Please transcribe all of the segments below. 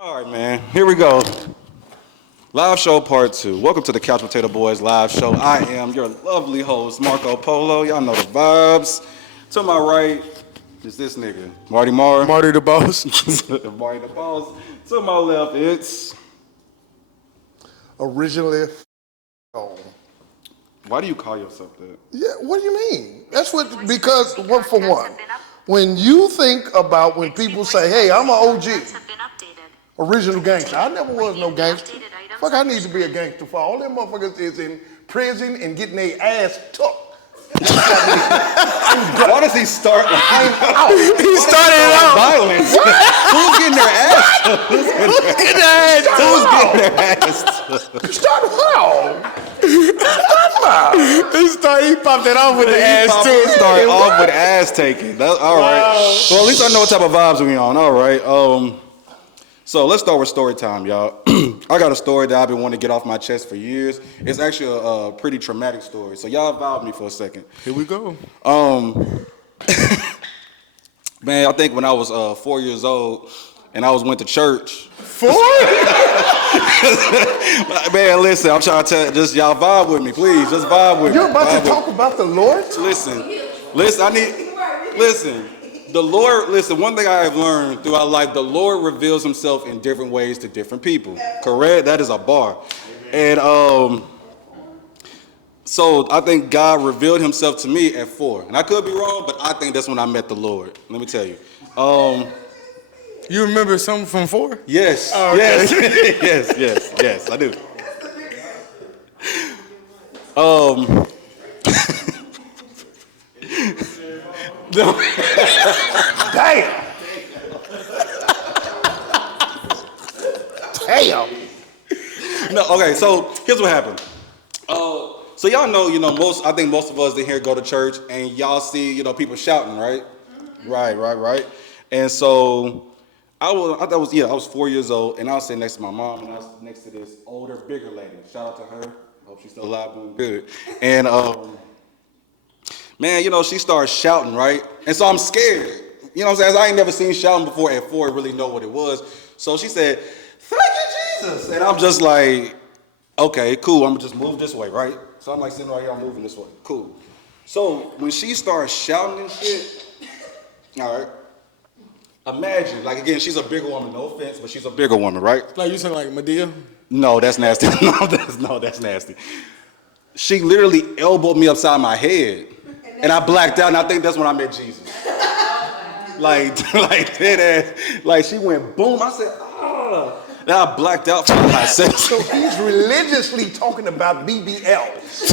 All right, man. Here we go. Live show part 2. Welcome to the Couch Potato Boys live show. I am your lovely host, Marco Polo. Y'all know the vibes. To my right is this nigga, Marty Marr. Marty the Boss. Marty the Boss. To my left, it's... Originally, Why do you call yourself that? yeah, what do you mean? That's what, because, for one, when you think about when people say, hey, I'm an OG, original gangster. I never was no gangster. Fuck, I need to be a gangster for all them motherfuckers is in prison and getting their ass took. Why does he start? He started it out. Violence. Who's getting their ass took? Who's getting their ass took? Start how? He popped it off with the ass too. Start off with ass taking. All right. Well, at least I know what type of vibes we on. All right. So let's start with story time, y'all. I got a story that I've been wanting to get off my chest for years. It's actually a pretty traumatic story. So y'all vibe me for a second. Here we go. Man, I think when I was 4 years old and I went to church. 4? Man, listen, I'm trying to tell just y'all vibe with me, please. Just vibe with me. You're about to talk about the Lord? Listen, the Lord, one thing I have learned throughout life, the Lord reveals himself in different ways to different people. Correct? That is a bar. And so I think God revealed himself to me at 4. And I could be wrong, but I think that's when I met the Lord. Let me tell you. You remember something from 4? Yes. Oh, okay. yes, I do. Damn. Damn. No, okay, so here's what happened. So y'all know, I think most of us in here go to church and y'all see, people shouting, right? Right. And so I was 4 years old and I was sitting next to my mom and I was next to this older, bigger lady. Shout out to her. Hope she's still alive and good. And man, she started shouting, right? And so I'm scared. You know what I'm saying? I ain't never seen shouting before at 4, really know what it was. So she said, "Thank you, Jesus." And I'm just like, okay, cool. I'm gonna just move this way, right? So I'm like sitting right here, I'm moving this way. Cool. So when she started shouting and shit, all right, imagine, like again, she's a bigger woman, no offense, but she's a bigger woman, right? Like you said, like Medea? No, that's nasty. That's nasty. She literally elbowed me upside my head. And I blacked out, and I think that's when I met Jesus. like dead ass. Like she went boom. I said, ah. And I blacked out for myself. So he's religiously talking about BBLs.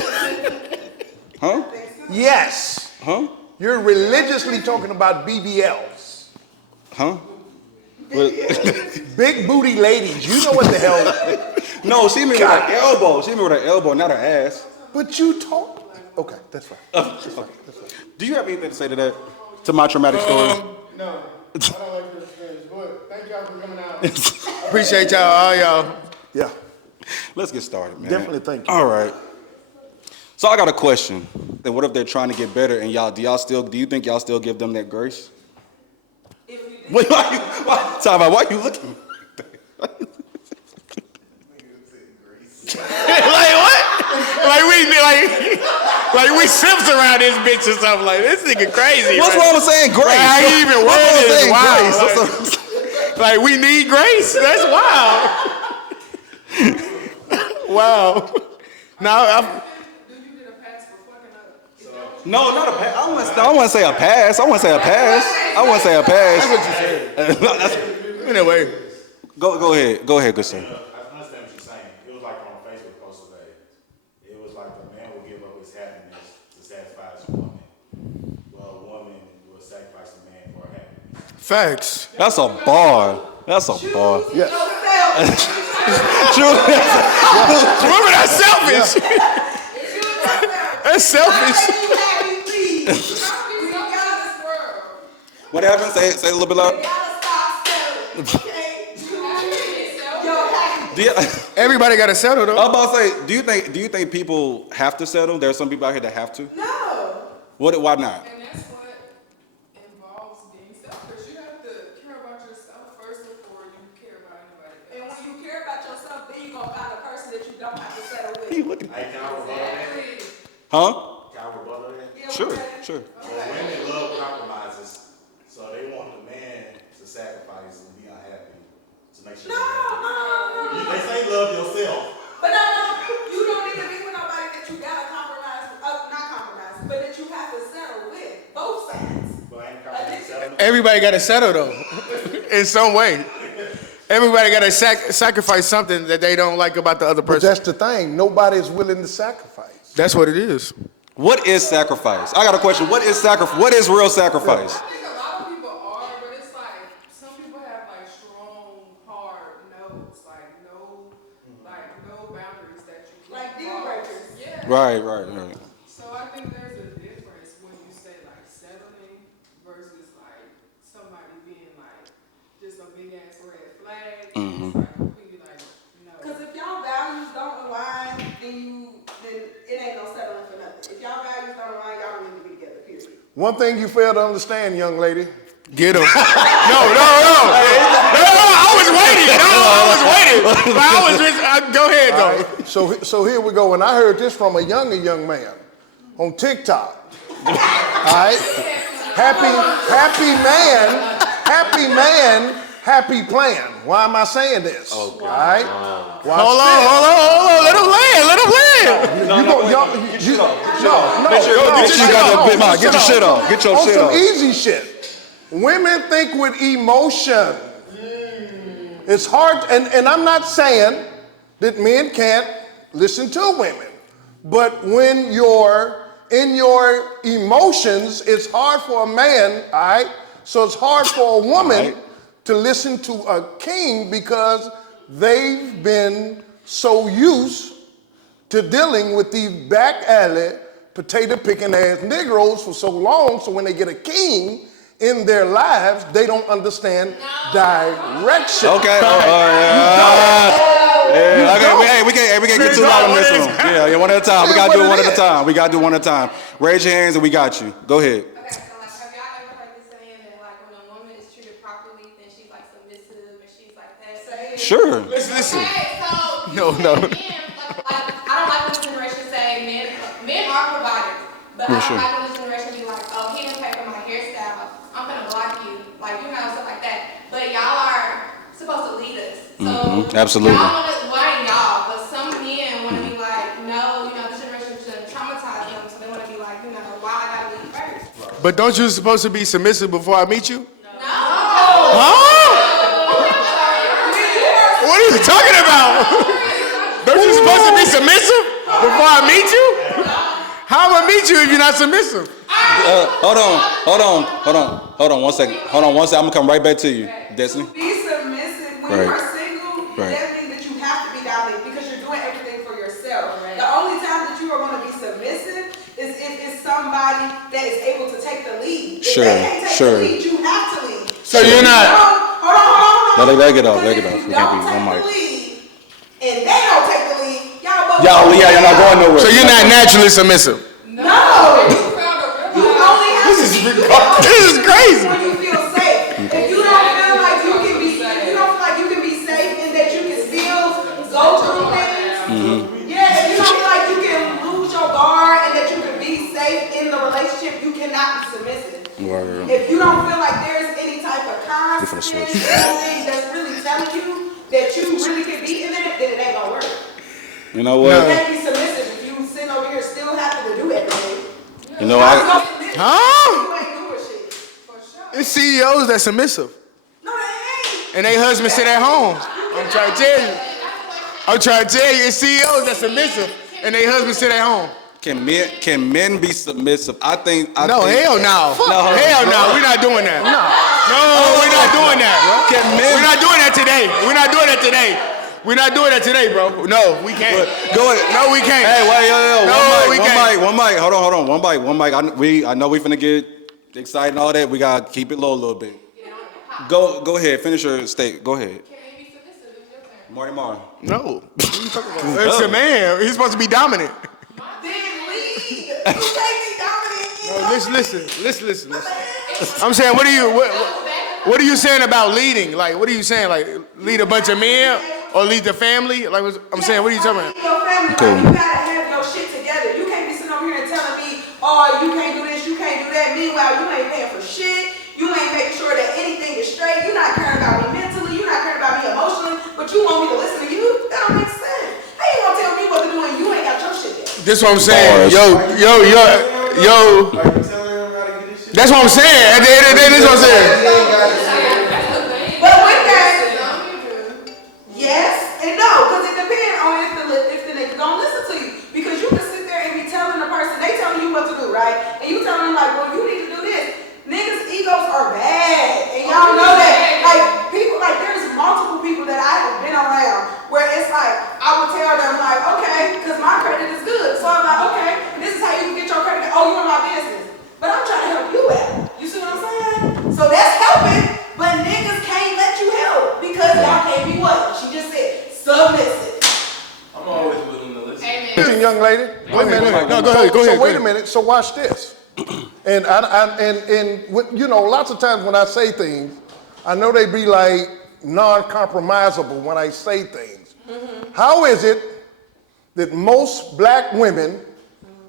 Huh? Yes. Huh? You're religiously talking about BBLs. Huh? Big booty ladies. You know what the hell? No, she meant with her elbow. She meant with her elbow, not her ass. But you talk. Okay, that's fine. Okay. Do you have anything to say to that? To my traumatic story? No. I don't like your experience, but thank y'all for coming out. Appreciate y'all, all y'all. Yeah. Let's get started, man. Definitely, thank you. All right. So I got a question. And what if they're trying to get better and do you think y'all still give them that grace? Wait, why you looking? Like what? Like we simps around this bitch or something. Like this nigga crazy. What's wrong with saying grace? Like, how you even word this? Wow. Like we need grace? That's wild. Wow. Now Do you get a pass for fucking up? No, not a pass. I wouldn't say a pass. I wouldn't say a pass. That's what you said. Anyway. Go ahead, good sir. I understand what you're saying. It was like on a Facebook post today. It was like the man will give up his happiness to satisfy his woman. Well, a woman will sacrifice a man for her happiness. Facts. That's a bar. Yeah. Remember that's selfish. That's selfish. What happened? Say it a little bit louder. Everybody got to settle though. I'm about to say, do you think people have to settle? There are some people out here that have to. No. Why not? And that's what involves being selfish. You have to care about yourself first before you care about anybody Look at Hey, can I rebuttal that? Huh? Can I rebuttal that? Sure, sure. Well, women love compromises, so they want the man to sacrifice and be unhappy to make sure. They say love yourself. But no, you don't need to be with nobody that you gotta compromise, not compromise, but that you have to settle with, both sides. But ain't compromise settling. Everybody got to settle though, in some way. Everybody got to sacrifice something that they don't like about the other But person. that's the thing. Nobody's willing to sacrifice. That's what it is. What is sacrifice? I got a question. What is sacrifice? What is real sacrifice? I think a lot of people are, but it's like some people have like strong, hard no's, like no boundaries that you can't like deal breakers. Yeah. Right. So I think there's a difference when you say like settling versus like somebody being like just a big ass red flag. It's like completely like no. Because if y'all values don't align, then it ain't no settling for nothing. If y'all values don't align, y'all don't need to be together. Period. One thing you fail to understand, young lady. Get him. No. I was waiting. Go ahead though. So here we go. And I heard this from a younger young man on TikTok. All right. Happy man, happy plan. Why am I saying this? All right. Hold on. Let him land. Get your shit off. Get your On shit some off. easy shit. Women think with emotion. It's hard, and I'm not saying that men can't listen to women, but when you're in your emotions, it's hard for a man, all right? So it's hard for a woman to listen to a king because they've been so used to dealing with these back alley, potato picking ass Negroes for so long, so when they get a king in their lives, they don't understand direction. Okay. Okay. We can't get too loud on this one. Yeah, one at a time. We gotta do it one at a time. Raise your hands and we got you. Go ahead. Okay, so like, have y'all ever heard the saying that like when a woman is treated properly, then she's like submissive and she's like that? Sure. Listen. Okay, so No. Men, like, I don't like when this generation say men are providers, but I don't like when this generation be like, oh, he didn't pay for my hairstyle, I'm gonna block you, like stuff like that. But y'all are supposed to lead us. So absolutely. Y'all wanna, why y'all? But some men wanna be like, no, this generation should traumatize them, so they wanna be like, why I gotta lead first? But don't you supposed to be submissive before I meet you? No. Huh? What are you talking about? Don't you supposed to be submissive before I meet you? How am I meet you if you're not submissive? Hold on 1 second. I'm gonna come right back to you, Destiny. Be submissive when you are single. That means that you have to be dominant because you're doing everything for yourself. Right. The only time that you are going to be submissive is if it's somebody that is able to take the lead. If they can't take the lead, you have to lead. So you're not. Hold on. No, let it off. If you don't take the lead, and they don't take the lead, y'all both. You're not going nowhere. So you're not naturally submissive. No. You only have to be. This is crazy. When you feel safe. If you don't feel like you can be, safe and that you can still go through things. Yeah, if you don't feel like you can lose your guard and that you can be safe in the relationship, you cannot be submissive. If you don't feel like there's any type of confidence, anything that's really telling you that you really can be in it, then it ain't gonna work. You know what? You can't be submissive if you sitting over here still having to do everything. You know It's CEOs that's submissive. No, they ain't. And they husbands sit at home. I'm trying to tell you, it's CEOs that's submissive and they husbands sit at home. Can men be submissive? I think. Hell no. Hell no. We're not doing that. No, we're not doing that. We're not doing that today. We're not doing that today, bro. No, we can't. Go ahead. No, we can't. Hey, wait, yo. One mic. Hold on. One mic. I know we finna get excited and all that. We gotta keep it low a little bit. Go ahead. Finish your state. Go ahead. Marty Marr. No. What are you talking about? It's a man. He's supposed to be dominant. Then lead. You can't be dominant. No, listen. I'm saying, what are you saying about leading? Like, what are you saying? Like, lead a bunch of men or lead the family? Like I'm saying, what are you talking about? Your family, Cool. like, you gotta have your shit together. You can't be sitting over here and telling me, oh, you can't do this, you can't do that. Meanwhile, you ain't paying for shit. You ain't making sure that anything is straight. You're not caring about me mentally. You're not caring about me emotionally. But you want me to listen to you? That don't make sense. How you gonna tell me what to do and you ain't got your shit yet? This what I'm saying. Yo. Are you telling him how to get his shit? That's what I'm saying. At the end of the day, this is what I'm saying. But with that, yes and no, because it depends on if the nigga gonna listen to you. Because you can sit there and be telling the person, they telling you what to do, right? And you telling them like, well, you need to do this. Niggas' egos are bad, and y'all know that. Like people, like there's multiple people that I have been around where it's like I would tell them like, okay, because my credit is good, so I'm like, okay, this is how you can get your credit. Oh, you in my business, but I'm trying to help you out. You see what I'm saying? So that's helping, but niggas can't let you help because y'all can't be what she just said, submissive. I'm always willing to listen. Listen, young lady. Wait a minute. No, go ahead. So wait a minute. So watch this. And you know, lots of times when I say things, I know they be like non-compromisable when I say things. How is it that most black women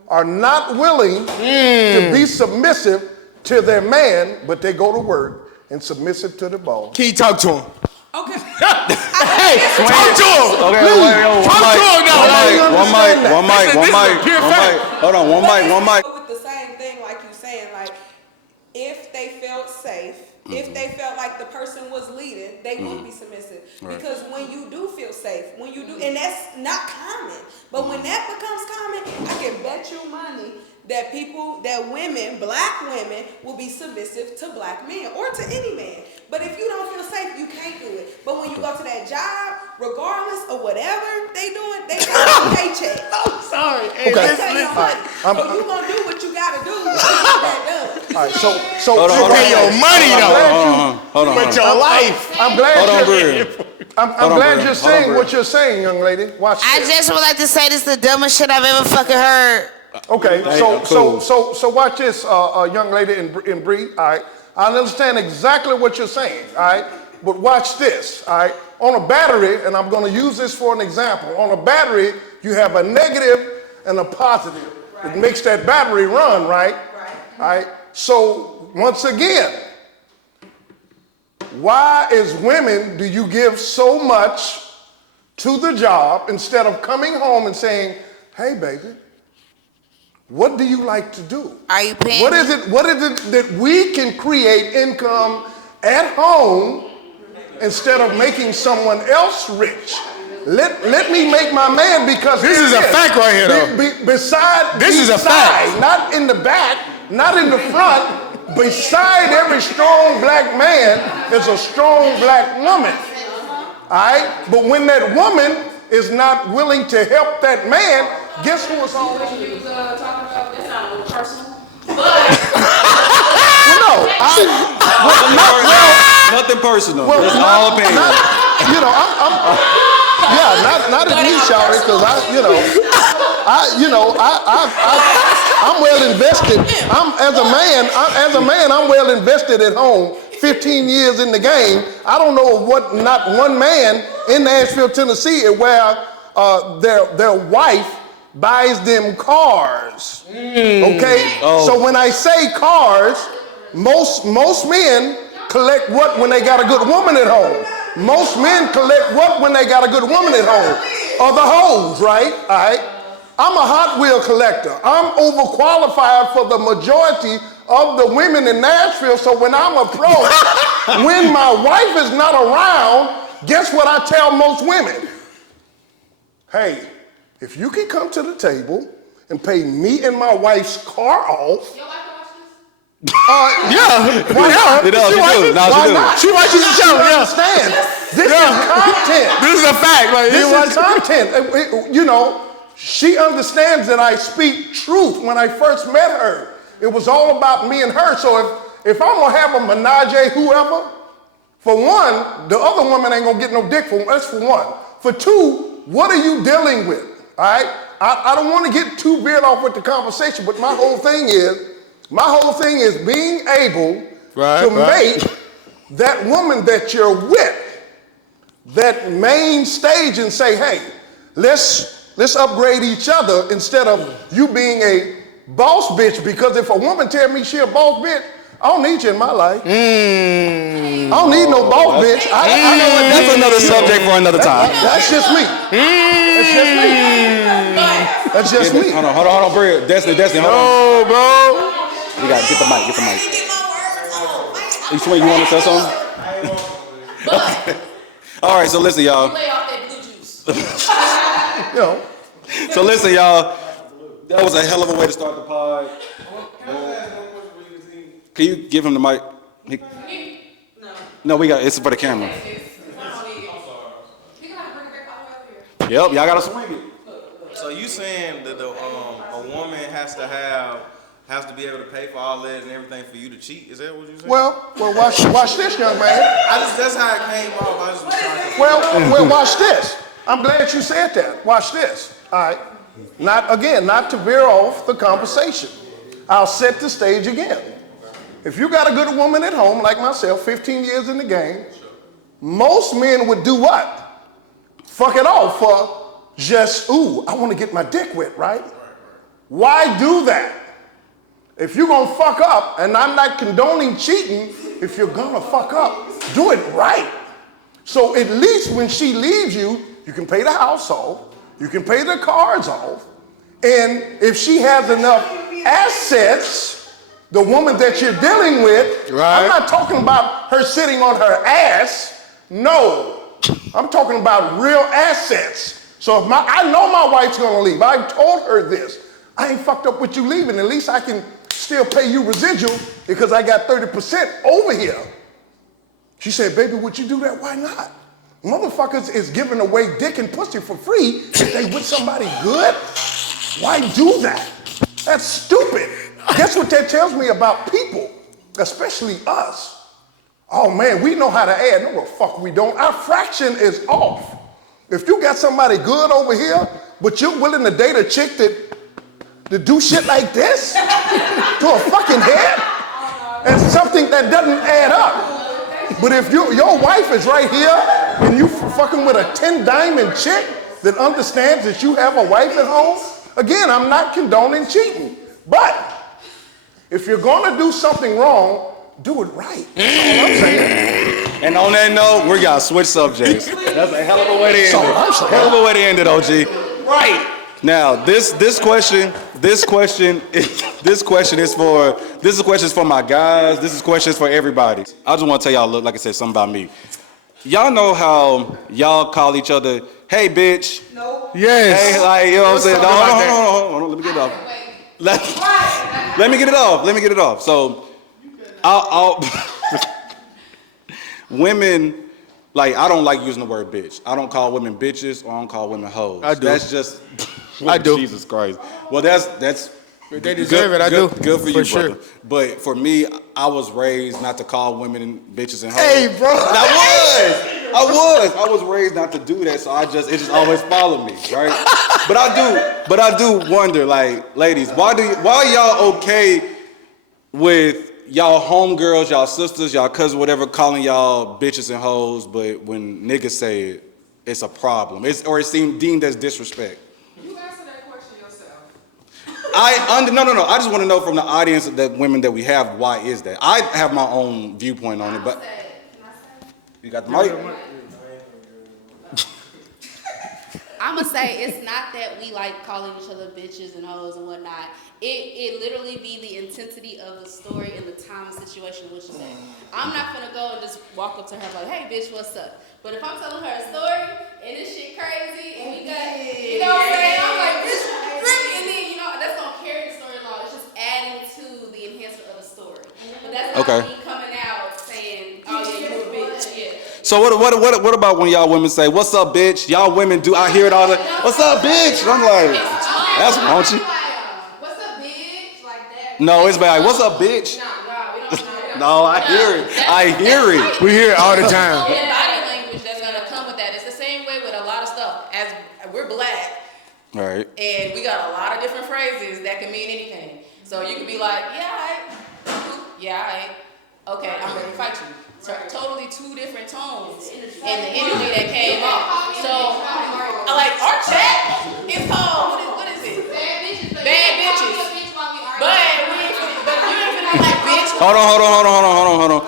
are not willing to be submissive to their man, but they go to work and submissive to the boss? Can you talk to him? Okay. Hey, talk to him. Okay, Talk to him now. one mic. Hold on, one mic. With the same thing, like you saying, like if they felt safe, if they felt like the person was leading, they would be submissive. Right. Because when you do feel safe, when you do, and that's not common, but when that becomes common, I can bet you money that women, black women, will be submissive to black men or to any man. But if you don't feel safe, you can't do it. But when you go to that job, regardless of whatever they doing, they got a paycheck. I'm sorry. Hey, Okay. They tell you how much. So you gonna do what you gotta do to get that done. All right, so Hold on, You pay your money though, Hold on. but your life. I'm glad Hold on, you're, Bria. I'm Hold on, glad Bria. you're Hold on, saying Bria. what you're saying, young lady. Watch I this. just would like to say this is the dumbest shit I've ever fucking heard. Okay, Hey, cool. so watch this, young lady in Bree. All right, I understand exactly what you're saying. All right, but watch this. All right, on a battery, and I'm going to use this for an example. On a battery, you have a negative and a positive. It makes that battery run, right? All right. So once again, why, as women, do you give so much to the job instead of coming home and saying, "Hey, baby, what do you like to do? Are you paying? What is it that we can create income at home instead of making someone else rich? Let me make my man, because This is a fact right here, though. This is a fact. Not in the back, not in the front. Beside every strong black man is a strong black woman. All right? But when that woman is not willing to help that man, guess who it's all What you was talking about, that's not a little personal. Nothing personal. Well, It's all opinion. You know, not at me, Shawty, because I'm well invested. As a man, I'm well invested at home. 15 years in the game. I don't know what not one man in Nashville, Tennessee, where their wife buys them cars. Okay? So when I say cars, most men collect what when they got a good woman at home? Most men collect what when they got a good woman at home? Or the hoes, right? All right? I'm a Hot Wheel collector. I'm overqualified for the majority of the women in Nashville, so when I'm approached, when my wife is not around, guess what I tell most women? Hey, if you can come to the table and pay me and my wife's car off, Your wife watch this? Yeah. why not? She does, she do. No, she Why do. not? She watches the show. Yeah. Understand? This is content. This is a fact. Like, This is content. You know, she understands that I speak truth. When I first met her, it was all about me and her. So if I'm gonna have a menage, whoever, for one, the other woman ain't gonna get no dick. That's for one. For two, what are you dealing with? All right. I don't want to get too veered off with the conversation, but my whole thing is being able to make that woman that you're with that main stage and say, hey, let's upgrade each other instead of you being a boss bitch. Because if a woman tell me she a boss bitch, I don't need you in my life. I don't need no boss bitch. I know what That's another subject for another time. That's just me. That's just me. That's just me. Hold on, bro. Destiny, hold on. Oh, bro. You got get the mic. You swear you want to say something? All right, so listen, y'all. Lay off that blue juice. You know. So listen, y'all. That was a hell of a way to start the pod. Can you give him the mic? No, we got it's for the camera. Yep, y'all gotta swing it. So you saying that a woman has to be able to pay for all that and everything for you to cheat? Is that what you saying? Well, watch this, young man. That's how it came off. I just was trying to. Well, watch this. I'm glad you said that. Watch this. All right. Not to veer off the conversation. I'll set the stage again. If you got a good woman at home, like myself, 15 years in the game, most men would do what? Fuck it off for just, I want to get my dick wet, right? Why do that? If you're going to fuck up, and I'm not condoning cheating, if you're going to fuck up, do it right. So at least when she leaves you, you can pay the house off, you can pay the cars off, and if she has enough assets, the woman that you're dealing with, right. I'm not talking about her sitting on her ass. No, I'm talking about real assets. So if I know my wife's gonna leave, I've told her this. I ain't fucked up with you leaving. At least I can still pay you residual because I got 30% over here. She said, baby, would you do that? Why not? Motherfuckers is giving away dick and pussy for free if they with somebody good. Why do that? That's stupid. Guess what that tells me about people, especially us? Oh man, we know how to add. No, the fuck we don't. Our fraction is off. If you got somebody good over here, but you're willing to date a chick that do shit like this to a fucking head, and something that doesn't add up. But if your wife is right here and you fucking with a 10 diamond chick that understands that you have a wife at home, again, I'm not condoning cheating, but if you're gonna do something wrong, do it right. That's all I'm saying. And on that note, we gotta switch subjects. That's a hell of a way to end it. Hell of a way to end it, OG. Right. Now, this question is for my guys. This question is for everybody. I just want to tell y'all, like I said, something about me. Y'all know how y'all call each other, hey, bitch. No. Yes. Hey, like, you know what I'm saying? Hold on. Let me get it off. Let me get it off. So, I'll women, like, I don't like using the word bitch. I don't call women bitches or I don't call women hoes. I do. That's just, I do. Jesus Christ. Well, that's they deserve it. I do. Good for you, sure. brother. But for me, I was raised not to call women bitches and hoes. Hey, bro. I was raised not to do that, so it just always followed me, right? But I do wonder, like, ladies, why are y'all okay with y'all homegirls, y'all sisters, y'all cousins, whatever, calling y'all bitches and hoes, but when niggas say it, it's a problem. Or it seemed deemed as disrespect. You answer that question yourself. No. I just want to know from the audience of the women that we have, why is that? I have my own viewpoint on it, but you got the mic? I'm gonna say it's not that we like calling each other bitches and hoes and whatnot. It literally be the intensity of the story and the time and situation which is at. I'm not gonna go and just walk up to her like, hey bitch, what's up? But if I'm telling her a story and this shit crazy and we got, you know what I'm saying? I'm like, bitch, and then, you know, that's gonna carry the story along. It's just adding to the enhancement of the story. But that's not me coming out saying, oh yeah, you a bitch, yeah. So what about when y'all women say, what's up, bitch? Y'all women do, I hear it all the, what's up, bitch? And I'm like, that's raunchy. What's up, bitch? Like that. No, it's like, what's up, bitch? No, I hear it. We hear it all the time. So in body language that's gonna come with that. It's the same way with a lot of stuff. As we're black, right, and we got a lot of different phrases that can mean anything. So you could be like, yeah, I, okay, I'm ready to fight you. Totally two different tones in the energy that came off. So, like, our chat is called, what is it? Bad bitches. But you ain't finna like bitch. Hold on.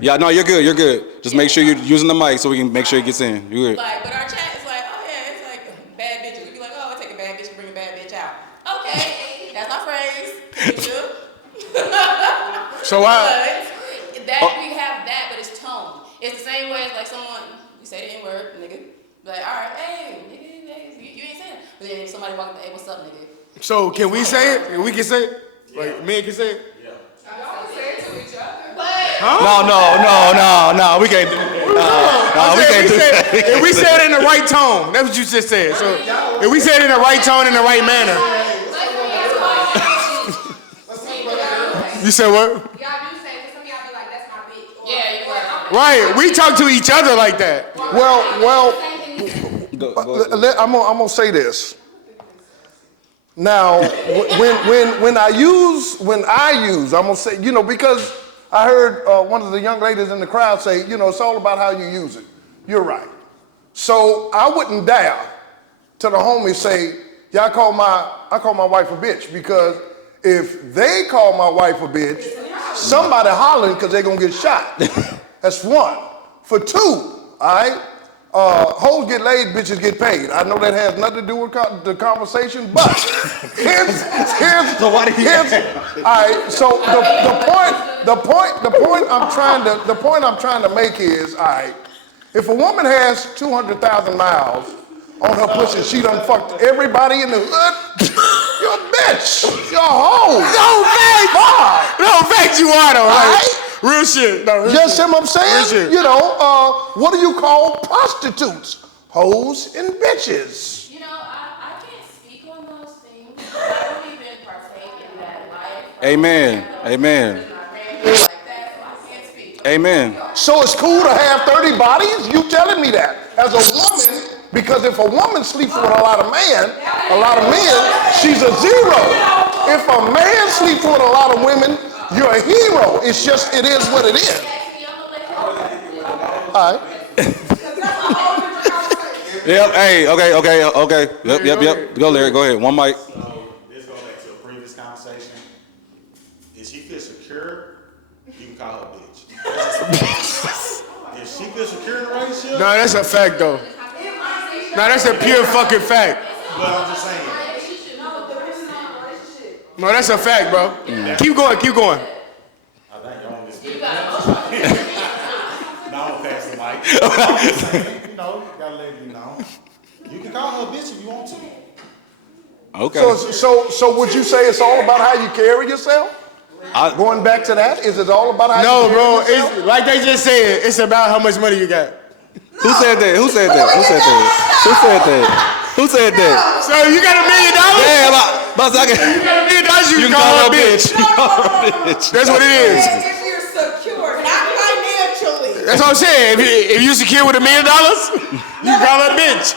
Yeah, no, you're good. Just make sure you're using the mic so we can make sure it gets in. You're good. Like, but our chat is like, oh yeah, it's like bad bitches. We be like, oh, I take a bad bitch to bring a bad bitch out. Okay, that's our phrase. So But we have that, but it's tone. It's the same way as like someone, we say the N-word, nigga. Like, all right, hey, nigga, you ain't saying it. But then somebody walk up, hey, what's up, nigga? So can we say it? We can say it? Like, men can say it? Y'all say it to each other. But No, we can't do that. No, we can't do that. If we say it in the right tone, that's what you just said. So if we say it in the right tone, in the right manner. You said what? Y'all do say, some of y'all be like, that's my bitch. yeah, you're right. Right, we talk to each other like that. Well, Go I'm gonna say this. Now, when I use, I'm gonna say, because I heard one of the young ladies in the crowd say, it's all about how you use it. You're right. So I wouldn't dare to the homies say, yeah, I call my wife a bitch, because if they call my wife a bitch, somebody hollering because they're gonna get shot. That's one. For two, all right? Hoes get laid, bitches get paid. I know that has nothing to do with the conversation, but here's all right. So the point I'm trying to make is, all right, if a woman has 200,000 miles on her pussy, she done fucked everybody in the hood, you're a bitch. You're a hoe. No, facts you are though. Like, Right? real shit. No, real Just shit. see what I'm saying? Real shit. What do you call prostitutes? Hoes and bitches. You know, I can't speak on those things. I don't even partake in that life. Amen. Like that, so I can't speak. Amen. So it's cool to have 30 bodies? You telling me that? As a woman, because if a woman sleeps with a lot of men, she's a zero. If a man sleeps with a lot of women, you're a hero. It's just, it is what it is. All right. Yep. Hey. Okay. Yep. Go, Larry. Go ahead. One mic. So this goes back to a previous conversation. If she feels secure, you can call her a bitch. If she feels secure in a relationship, No, that's a fact though. No, that's a pure fucking fact. but I'm just saying. No, that's a fact, bro. Keep going. I think y'all on this video. No, I'm gonna pass the mic. I'm just saying, you gotta let me know. You can call her a bitch if you want to. Okay. So would you say it's all about how you carry yourself? Going back to that, is it all about how No, you carry bro. yourself? It's like they just said. It's about how much money you got. Who said that? So you got $1 million? Yeah, but I can. You got $1 million, you can call her a bitch. That's what it is. If you're secure, not financially. That's what I'm saying. If you secure with $1 million, you can call her a bitch.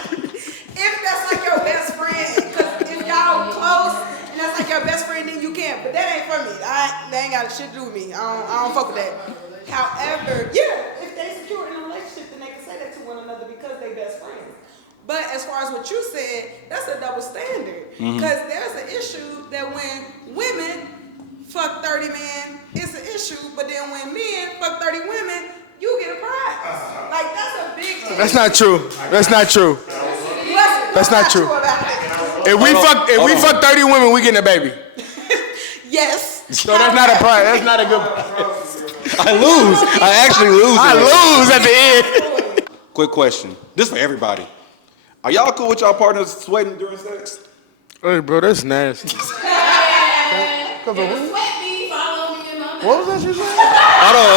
If that's like your best friend, because if y'all close and that's like your best friend, then you can. But that ain't for me. That ain't got shit to do with me. I don't fuck with that. However, yeah, if they secure in a relationship, then they can say that to one another because they best friends. But as far as what you said, that's a double standard. Because there's an issue that when women fuck 30 men, it's an issue. But then when men fuck 30 women, you get a prize. Like, that's a big issue. That's not true. That's not true. That's not true. About it. If we fuck 30 women, we getting a baby. Yes. So that's not a prize. That's not a good prize. I lose. I actually lose. I lose at the end. Quick question. This for everybody. Are y'all cool with y'all partners sweating during sex? Hey, bro, that's nasty. What was that you said? Hold on.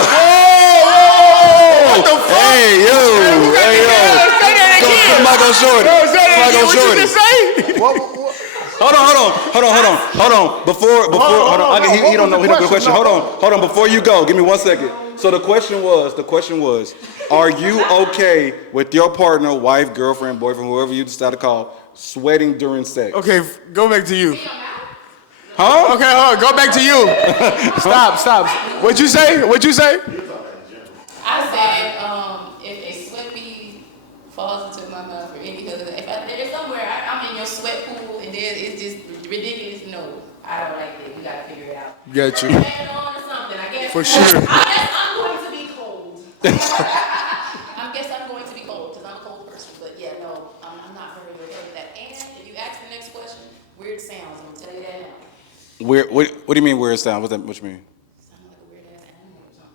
What the fuck? Hey, yo. Say that again. Somebody go shorty. Yo, say that again. What you Shorty. just say? Hold on. Before, he don't know the question. Hold on. Before you go, give me 1 second. So the question was, are you okay with your partner, wife, girlfriend, boyfriend, whoever you decide to call, sweating during sex? Okay, go back to you. Huh? Okay, hold on, go back to you. Stop. What'd you say? I said, my mouth or any other. If there's somewhere I'm in your sweat pool and then it's just ridiculous, no, I don't like it. We gotta figure it out. Got you. Add on to something, I guess. For sure. I guess I'm going to be cold. I guess I'm going to be cold because I'm a cold person. But yeah, no, I'm not very good at that. And if you ask the next question, weird sounds. I'm gonna tell you that now. Weird. What do you mean weird sound? What you mean? Sound like a weird ass animal or something.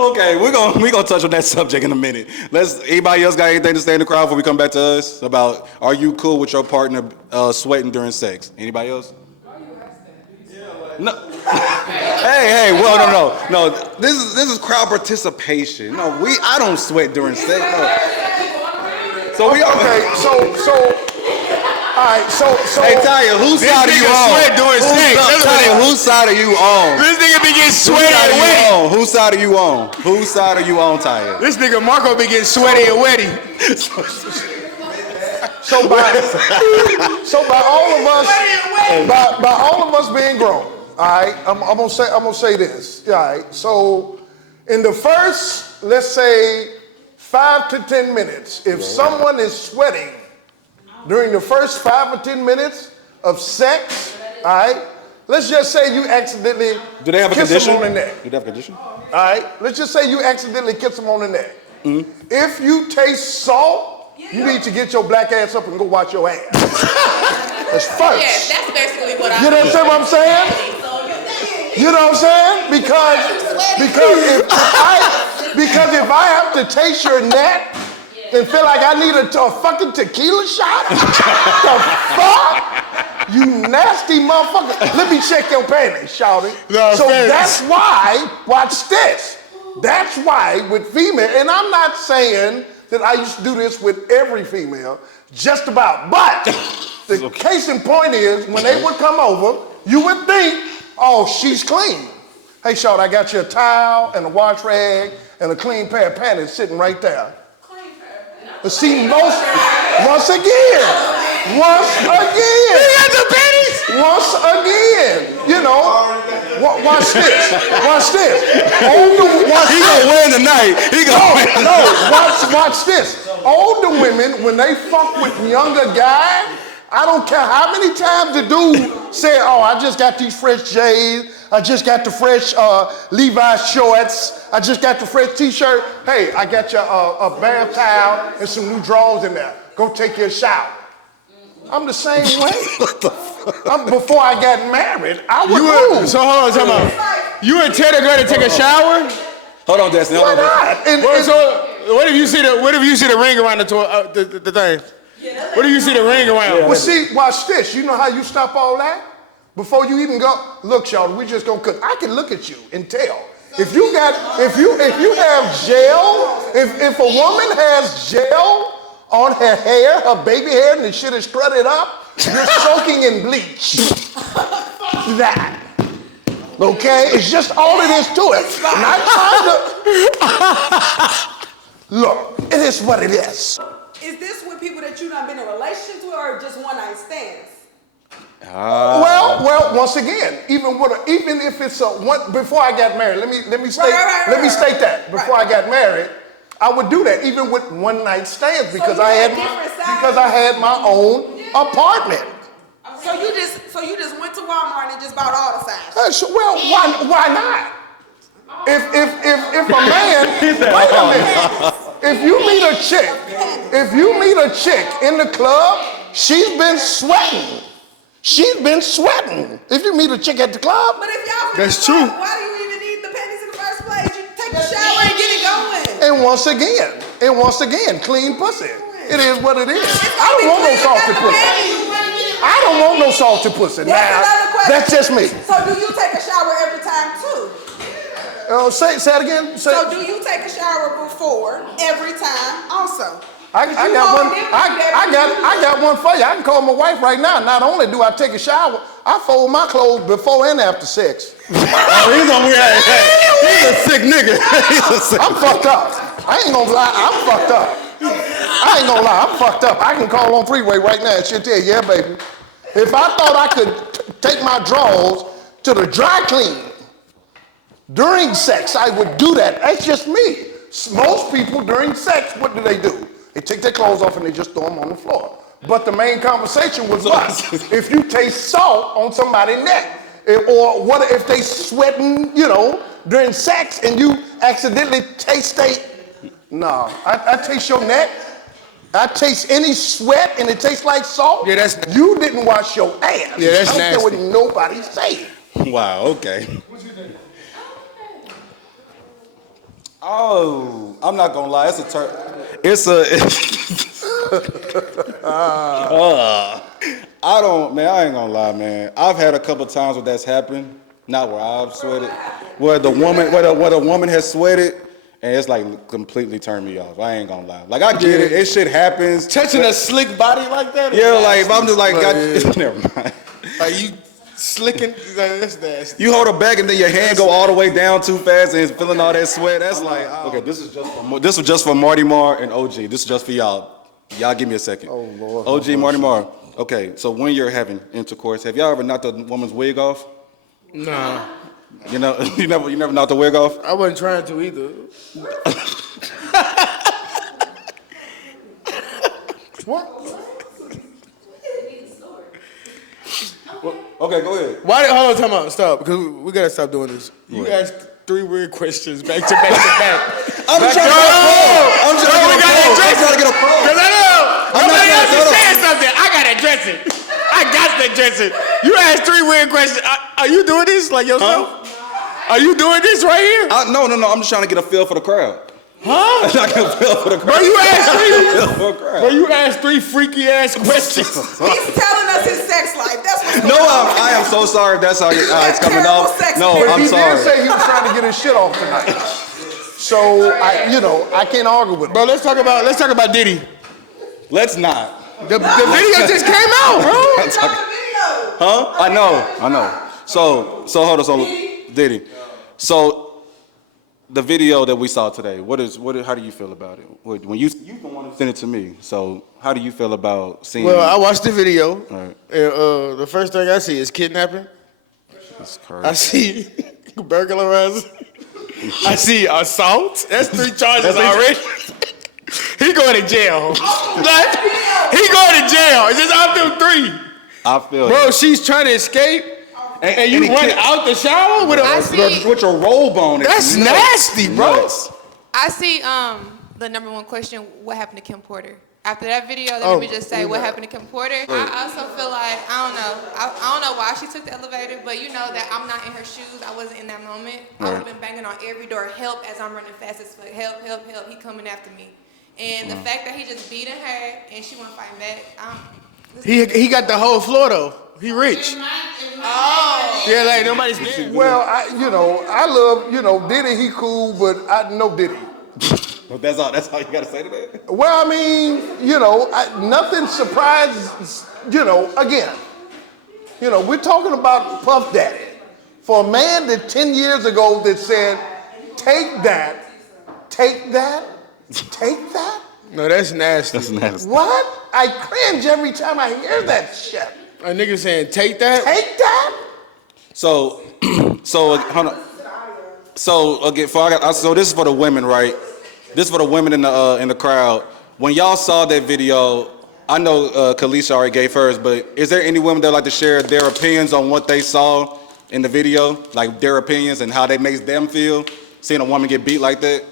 Okay, we're gonna touch on that subject in a minute. Anybody else got anything to say in the crowd before we come back to us about are you cool with your partner sweating during sex? Anybody else? No. Hey, well, no. This is crowd participation. No, I don't sweat during sex. No. So we Okay, all right, so. Hey, Taya, whose side are you on? Sweat during sex. Taya, whose side are you on? This nigga be getting sweaty and wetty. Whose side are you on? Whose side are you on, Taya? This nigga Marco be getting sweaty and wetty. So by all of us being grown, all right, I'm gonna say this, all right. So in the first, let's say 5 to 10 minutes, if someone is sweating during the first 5 or 10 minutes of sex, all right, let's just say you accidentally Do they have a kiss condition? them on the neck. Do they have a condition? All right, let's just say you accidentally kiss them on the neck. If you taste salt, you need to get your black ass up and go wash your ass. That's first. Yes, that's basically what You understand what I'm saying? You know what I'm saying? Because if I have to taste your neck and feel like I need a fucking tequila shot, the fuck? You nasty motherfucker. Let me check your panties, shawty. No, so thanks. that's why, watch this. That's why with female, and I'm not saying that I used to do this with every female, just about, but the case in point is when they would come over, you would think, oh, she's clean. Hey, shawty, I got you a towel and a wash rag and a clean pair of panties sitting right there. But see, once again, once again, you know, watch this. He gonna win tonight. Watch this. Older women, when they fuck with younger guys, I don't care how many times the dude say, oh, I just got these fresh J's, I just got the fresh Levi's shorts, I just got the fresh t-shirt. Hey, I got you a bath towel and some new drawers in there. Go take your shower. I'm the same way. Before I got married, I would move. So hold on, time out. You would tell the girl to take a shower? Hold on, Destiny. Why not? What if you see the ring around the thing? What if you see the ring around? Well, see, watch this. You know how you stop all that? Before you even go, look, y'all, we just gonna cook. I can look at you and tell. If you have gel, if a woman has gel on her hair, her baby hair, and the shit is strutted up, you're soaking in bleach. That. Okay? It's just all it is to it. Not trying to. Look, it is what it is. Is this with people that you done been in a relationship with or just one night stands? Well, once again, even if it's before I got married, let me state that. Before I got married, I would do that even with one night stands because I had my own apartment. So you just went to Walmart and just bought all the sizes? Why not? If a man, wait a minute. If you meet a chick in the club, she's been sweating. If you meet a chick at the club, But if y'all That's true. Why do you even need the panties in the first place? You take a shower and get it going. and once again, clean pussy. It is what it is. I don't want no salty pussy. I don't want no salty pussy. Now, that's just me. So do you take a shower every time too? Say it again. So do you take a shower before every time also? I got one for you. I can call my wife right now. Not only do I take a shower, I fold my clothes before and after sex. He's a sick nigga. I'm fucked up. I ain't gonna lie, I'm fucked up. I can call on Freeway right now and she'll tell you, yeah, baby. If I thought I could take my drawers to the dry clean During sex, I would do that. That's just me. Most people during sex, what do? They take their clothes off and they just throw them on the floor. But the main conversation was what? If you taste salt on somebody's neck, or what if they sweating, during sex and you accidentally taste No, I taste your neck. I taste any sweat and it tastes like salt. Yeah, that's you didn't wash your ass. Yeah, that's I don't nasty. care what nobody say. Wow, okay. Oh, I'm not gonna lie, I ain't gonna lie, man. I've had a couple times where that's happened, not where I've sweated, where the woman has sweated, and it's like completely turned me off. I ain't gonna lie. Like I get it, shit happens. Touching a slick body like that? Yeah, like if I'm just like, never mind. Like you slicking, that's nasty. You hold it back and then your hand go all the way down too fast and it's feeling all that sweat. That's like, okay, this was just for Marty Marr and OG. This is just for y'all. Y'all give me a second. Oh Lord. OG, Marty Marr. Okay, so when you're having intercourse, have y'all ever knocked a woman's wig off? Nah. You never knocked the wig off? I wasn't trying to either. What? Okay, go ahead. Hold on, time out, stop, because we gotta stop doing this. You asked 3 weird questions back to back to back. I'm trying to get a pro. Because I know somebody else is saying something. I gotta address it. I got to address it. You asked 3 weird questions. Are you doing this like yourself? Huh? Are you doing this right here? No. I'm just trying to get a feel for the crowd. Huh? I'm not gonna feel for the crowd. Bro, you asked 3 freaky ass questions. He's telling us his sex life. That's what's going No, on. I am so sorry if that's how it's coming off. No, But I'm he sorry. did say he was trying to get his shit off tonight. So I can't argue with him. Bro, let's talk about Diddy. Let's not. The video just came out, bro. Huh? I know. So hold on. So Diddy. So the video that we saw today. How do you feel about it? When you the one who sent it to me. So how do you feel about seeing? Well, I watched the video. Right. And the first thing I see is kidnapping. That's crazy. I see burglarizing. I see assault. That's 3 charges already. He going to jail. Like, he going to jail. It's just out them 3. I feel Bro, it. she's trying to escape, and you run out the shower with with your robe on. That's nasty, bro. Nuts. I see the number 1 question, what happened to Kim Porter? After that video, let me just say what happened to Kim Porter. I also feel like, I don't know why she took the elevator, but you know that I'm not in her shoes. I wasn't in that moment. I would have been banging on every door, help, as I'm running fast as fuck, help, he coming after me. And the fact that he just beating her and she won't fight back, He got the whole floor though. He rich. Oh. Yeah, like nobody's there. Well, I love, Diddy, he cool, but I know Diddy. But that's all you gotta say to that? Well, I mean, nothing surprises, again. We're talking about Puff Daddy. For a man that 10 years ago that said, take that. No, that's nasty. That's nasty. What? I cringe every time I hear that shit. A nigga saying, take that? Take that? So hold on. So again, so this is for the women, right? This is for the women in the crowd. When y'all saw that video, I know Kalisha already gave hers, but is there any women that like to share their opinions on what they saw in the video, like their opinions and how that makes them feel, seeing a woman get beat like that?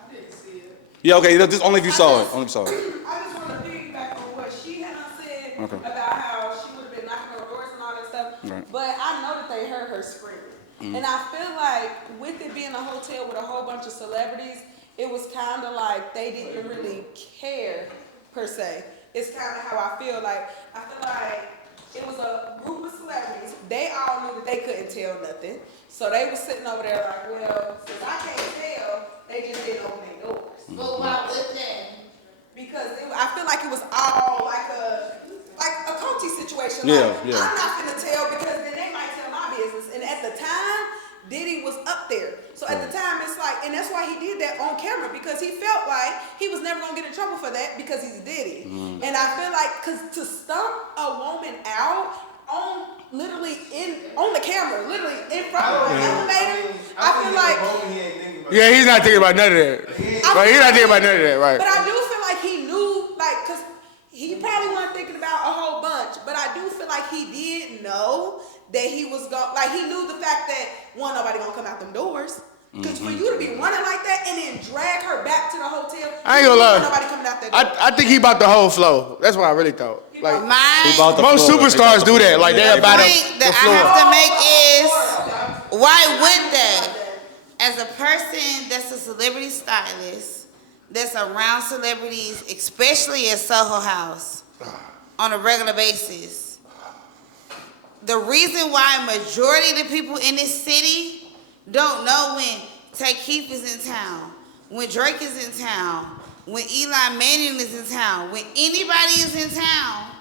I didn't see it. Yeah, okay. Just only if you saw it. Only if you saw it. I just want to piggyback on what she had said about how she would have been knocking on doors and all that stuff. Right. But I know that they heard her screaming. And I feel like with it being a hotel with a whole bunch of celebrities, it was kind of like they didn't really care, per se. It's kind of how I feel. Like, I feel like it was a group of celebrities. They all knew that they couldn't tell nothing. So they were sitting over there like, well, since I can't tell, they just didn't open their doors. But why was that? Because I feel like it was all like a Conti situation. Yeah, like, yeah. I'm not gonna tell because then they might tell my business. And at the time, Diddy was up there. So at the time, it's like, and that's why he did that on camera, because he felt like he was never gonna get in trouble for that because he's Diddy. And I feel like, cause to stump a woman out on literally on the camera, literally in front of the elevator, I feel like. Yeah, he's not thinking about none of that. Right? He's not thinking about none of that, right? But I do feel like he knew, like, cause he probably wasn't thinking about a whole bunch. But I do feel like he did know that he was going, like he knew the fact that nobody gonna come out them doors. Cause for you to be running like that and then drag her back to the hotel, I ain't gonna lie. nobody coming out that door. I think he bought the whole flow. That's what I really thought. Like most floor. superstars do that. Like they The about point the that floor. I have to make is, why would they? As a person that's a celebrity stylist, that's around celebrities, especially at Soho House, on a regular basis, the reason why majority of the people in this city don't know when Tay Keith is in town, when Drake is in town, when Eli Manning is in town, when anybody is in town,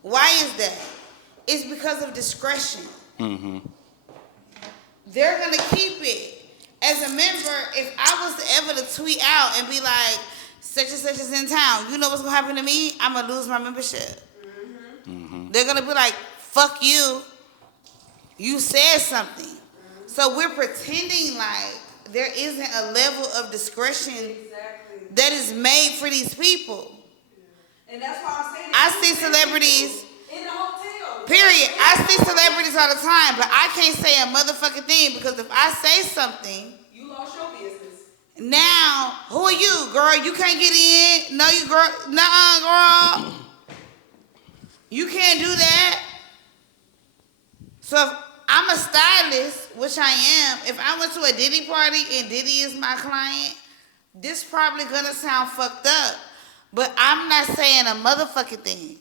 why is that? It's because of discretion. Mm-hmm. They're gonna keep it. As a member, if I was ever to tweet out and be like, such and such is in town, you know what's gonna happen to me? I'm gonna lose my membership. Mm-hmm. They're gonna be like, fuck you. You said something. So we're pretending like there isn't a level of discretion that is made for these people. And that's why I'm saying I see celebrities, in the hotel. period. I see celebrities all the time, but I can't say a motherfucking thing because if I say something, You lost your business. now, who are you, girl? You can't get in. No, you girl. Nuh-uh, girl. You can't do that. So if I'm a stylist, which I am, if I went to a Diddy party and Diddy is my client, this probably gonna sound fucked up. But I'm not saying a motherfucking thing.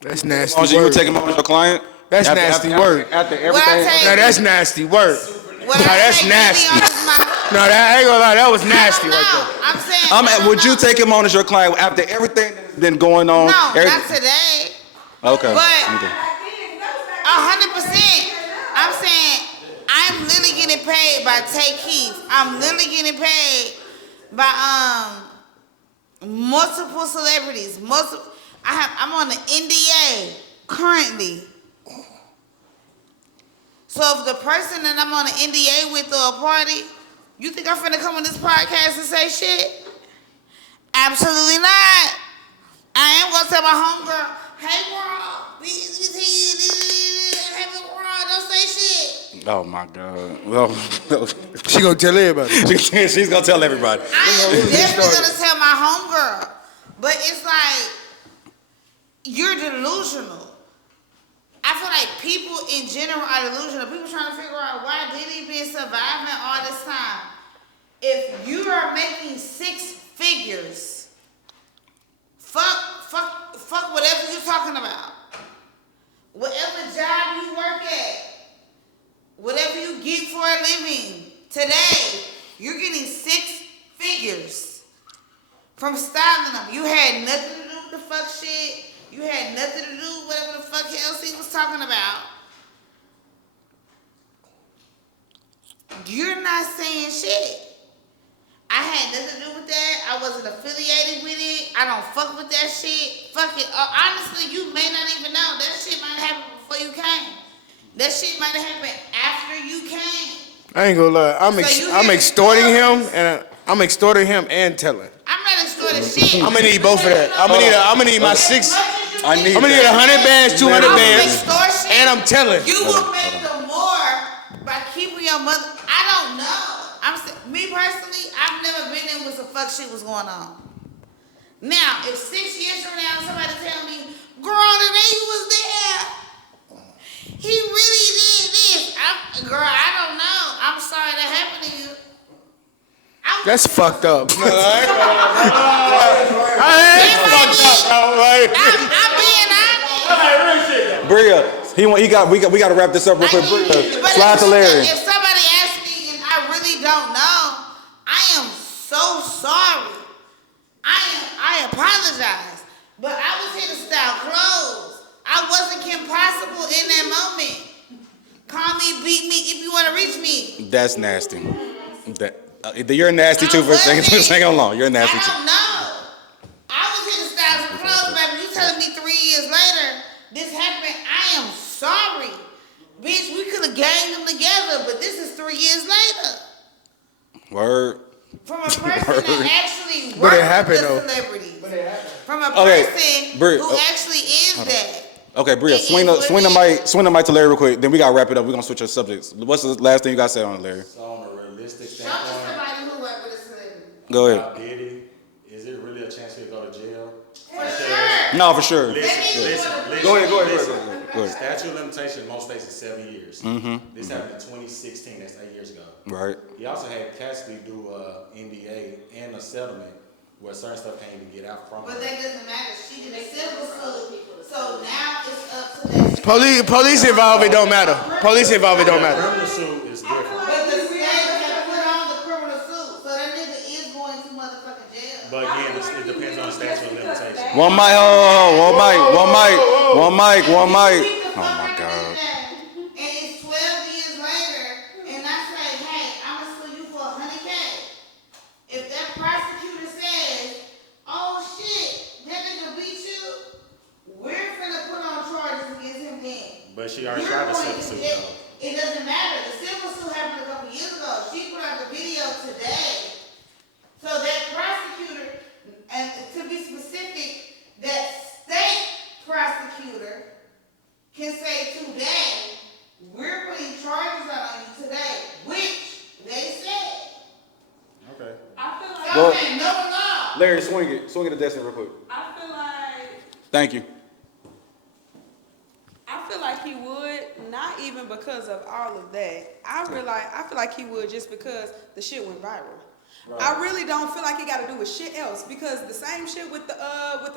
That's nasty. Oh, so you would work. take him on as your client? That's nasty work. After What I everything. take- No, that's nasty work. What No, I that's take nasty. Diddy on is my- No, that I ain't gonna lie. That was nasty I don't right know. there. I'm saying. I don't Would you know. take him on as your client after everything that's been going on? No, Every- not today. Okay. But Okay. 100%. I'm saying I'm literally getting paid by Tay Keith. I'm literally getting paid by multiple celebrities. I'm on the NDA currently. So if the person that I'm on the NDA with or a party, you think I'm finna come on this podcast and say shit? Absolutely not. I am gonna tell my homegirl, hey girl, don't say shit. Oh my God. Well, She gonna tell everybody. she's gonna tell everybody. I am definitely gonna tell my homegirl. But it's like, you're delusional. I feel like people in general are delusional. People trying to figure out why Diddy been surviving all this time. If you are making 6 figures, fuck whatever you're talking about. Whatever job you work at, whatever you get for a living, today, you're getting 6 figures from styling them. You had nothing to do with the fuck shit. You had nothing to do with whatever the fuck else he was talking about. You're not saying shit. I had nothing to do with that. I wasn't affiliated with it. I don't fuck with that shit. Fuck it. Honestly, you may not even know. That shit might have happened before you came. That shit might have happened after you came. I ain't gonna lie. I'm extorting him and telling. I'm not extorting shit. I'm gonna need both of that. I'm gonna need my 6. I need I'm gonna need 100 bands, 200 I'm bands, extortion. and I'm telling. You will make the more by keeping your mother. I don't know. Me personally, I've never been in with some fuck shit was going on. Now, if 6 years from now somebody tell me, girl, the day you was there, he really did this. Girl, I don't know. I'm sorry that happened to you. That's fucked up. I'm being honest. Bria, we got to wrap this up real quick. Bria, slide to Larry. If somebody asks me and I really don't know, I am so sorry. I apologize. But I was here to style clothes. I wasn't Kim Possible in that moment. Call me, beat me if you want to reach me. That's nasty. You're nasty too for a second long. You're nasty I too. don't know. I was here to style some clothes, baby. You telling me 3 years later this happened? I am sorry. Bitch, we could have ganged them together, but this is 3 years later. Word. From a person that actually But it works happened, with the though. celebrities. From a Okay, person Bri- who actually is that. Okay, Bria, It swing is the what it swing the mic to Larry real quick. Then we gotta wrap it up. We're gonna switch our subjects. What's the last thing you gotta say on it, Larry? So on a realistic Show me standpoint, somebody who worked with a celebrity. Go ahead. about Diddy, is it really a chance he'll go to jail? For sure. No, for sure. Listen. Go ahead. Go ahead. Statute of limitation in most states is 7 years. This happened in 2016. That's 8 years ago. Right. He also had Cassidy do a NDA and a settlement where certain stuff can't even get out from But her. that doesn't matter. She did a civil suit. So now it's up to that. Police involved, it don't matter. Police involved, it don't matter. Criminal suit is different. But the state had put on the criminal suit. So that nigga is going to motherfucking jail. But again, it depends on the statute of limitation. One mic. One mic. Oh my God. And it's 12 years later, and I say, hey, I'm gonna sue you for $100K. If that prosecutor says, oh shit, that nigga beat you, we're finna put on charges against him then. But she already You're tried to going civil suit get- though. It doesn't matter. The civil suit happened a couple years ago. She put out the video today. So that prosecutor, and to be specific, that state prosecutor can say today, we're putting charges out on you today, which they said. Okay. I feel like, Well- Okay, no law. Larry, swing it to Destiny real quick. I feel like, Thank you. I feel like he would, not even because of all of that. I feel like he would just because the shit went viral. I really don't feel like it got to do with shit else because the same shit with the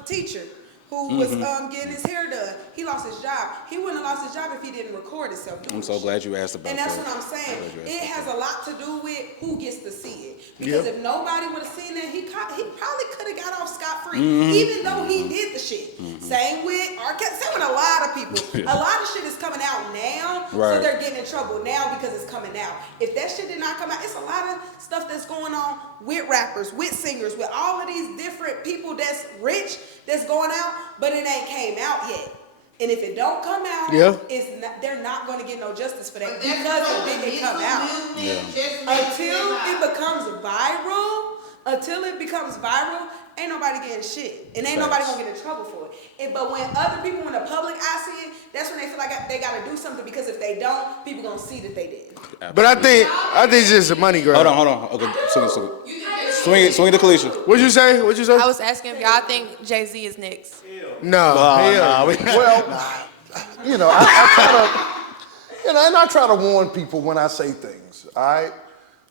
teacher who was getting his hair done. He lost his job. He wouldn't have lost his job if he didn't record himself doing I'm so shit. glad you asked about And that. that's what I'm saying. I'm glad you It asked has a lot to do with who gets to see it. Because if nobody would have seen it, he probably could have got off scot-free, even though he did the shit. Same with same with a lot of people. A lot of shit is coming out now, so Right. they're getting in trouble now because it's coming out. If that shit did not come out, it's a lot of stuff that's going on with rappers, with singers, with all of these different people that's rich that's going out, but it ain't came out yet. And if it don't come out, they're not going to get no justice for that because it didn't come out. Until it becomes viral, ain't nobody getting shit. And ain't nobody going to get in trouble for it. But when other people in the public eye see it, that's when they feel like they got to do something because if they don't, people going to see that they did. But I think it's just a money grab. Hold on. Okay, swing it to Kalisha. What'd you say? I was asking if y'all think Jay-Z is next. No. Well, I try to, and I try to warn people when I say things. All right.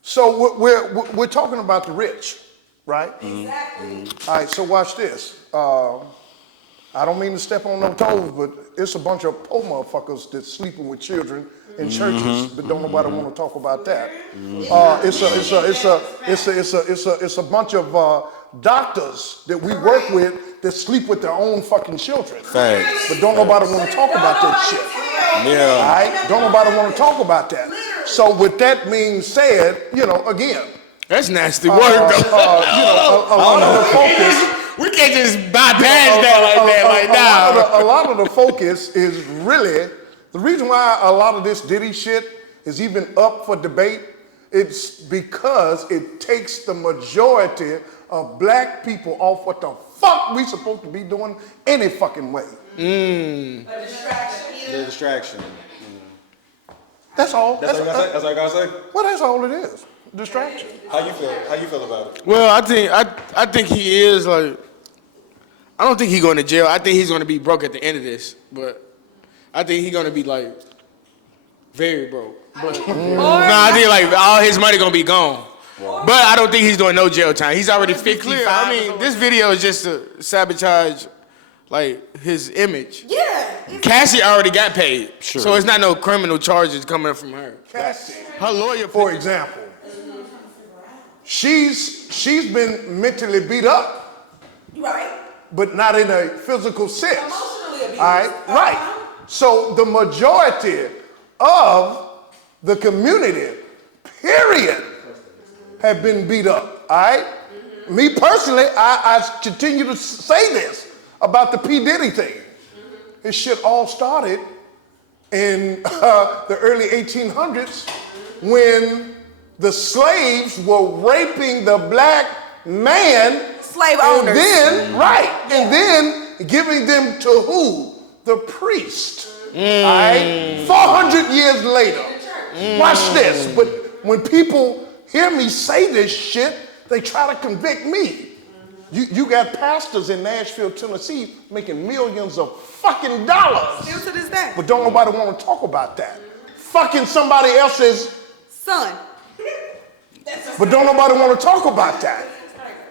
So we're talking about the rich, right? Exactly. All right. So watch this. I don't mean to step on no toes, but it's a bunch of poor motherfuckers that's sleeping with children in churches, but don't nobody want to talk about that. It's a bunch of doctors that we work with that sleep with their own fucking children. Facts. But don't nobody want to talk about that shit. Yeah. All right? Don't nobody want to talk about that. So with that being said, again, That's nasty work, though. a lot of the focus. We can't just bypass that. A lot of the focus is really the reason why a lot of this Diddy shit is even up for debate. It's because it takes the majority of black people off what the fuck we supposed to be doing any fucking way. The distraction. That's all. That's all I gotta say? Well, that's all it is. Distraction. How you feel about it? Well, I think he is like. I don't think he's going to jail. I think he's going to be broke at the end of this, but I think he's going to be like very broke. But I think like all his money going to be gone. But I don't think he's doing no jail time. He's already 55. I mean, this video is just to sabotage like his image. Yeah. Cassie already got paid, so it's not no criminal charges coming up from her. Cassie, her lawyer, for example, she's been mentally beat up, Right. but not in a physical sense. Emotionally abused. All right, right. So the majority of the community, period, have been beat up. All right. Me personally, I continue to say this about the P. Diddy thing. This shit all started in the early 1800s when the slaves were raping the black man. Slave owners. And then giving them to who? The priest. All right? 400 years later. Watch this. But when people hear me say this shit, they try to convict me. You got pastors in Nashville, Tennessee making millions of fucking dollars. Still to this day. But don't nobody want to talk about that. Fucking somebody else's son. But don't nobody want to talk about that.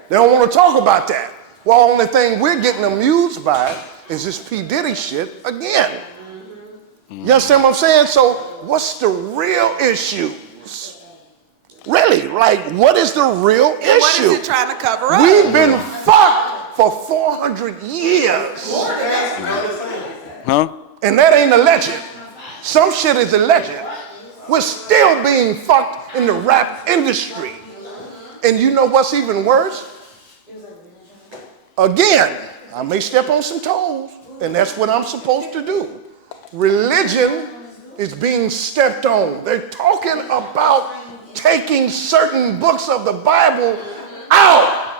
They don't want to talk about that. Well, only thing we're getting amused by is this P. Diddy shit again. You understand what I'm saying? So what's the real issues? Really, like, what is the real issue? What is it trying to cover up? We've been fucked for 400 years. Huh? And that ain't alleged. Some shit is alleged. We're still being fucked in the rap industry. And you know what's even worse? Again, I may step on some toes, and that's what I'm supposed to do. Religion is being stepped on. They're talking about taking certain books of the Bible out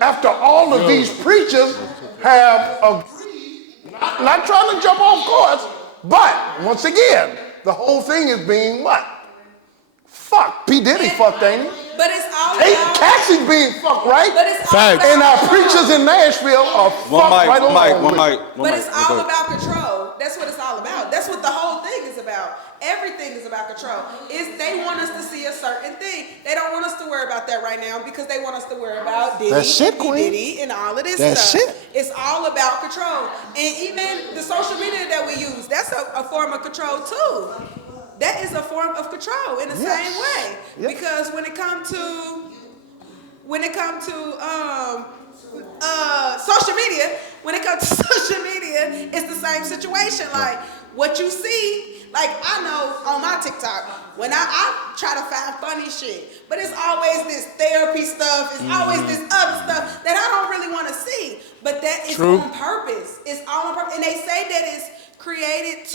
after all of these preachers have agreed, not trying to jump off course, but once again, the whole thing is being what? Fuck. P. Diddy fucked, ain't he? But it's all Hey, about. Cassie's being fucked, right? But it's all about. And our preachers in Nashville are fucked right along with it. But it's all about control. That's what it's all about. That's what the whole thing is about. Everything is about control. They want us to see a certain thing. They don't want us to worry about that right now because they want us to worry about Diddy, That shit, Queen. Diddy, and all of this That stuff. shit. It's all about control. And even the social media that we use, that's a form of control too. That is a form of control in the same way. Yes. Because when it comes to social media, it's the same situation. Like what you see, like I know on my TikTok, when I try to find funny shit, but it's always this therapy stuff, it's always this other stuff that I don't really want to see. But that is on purpose. It's all on purpose. And they say that it's curated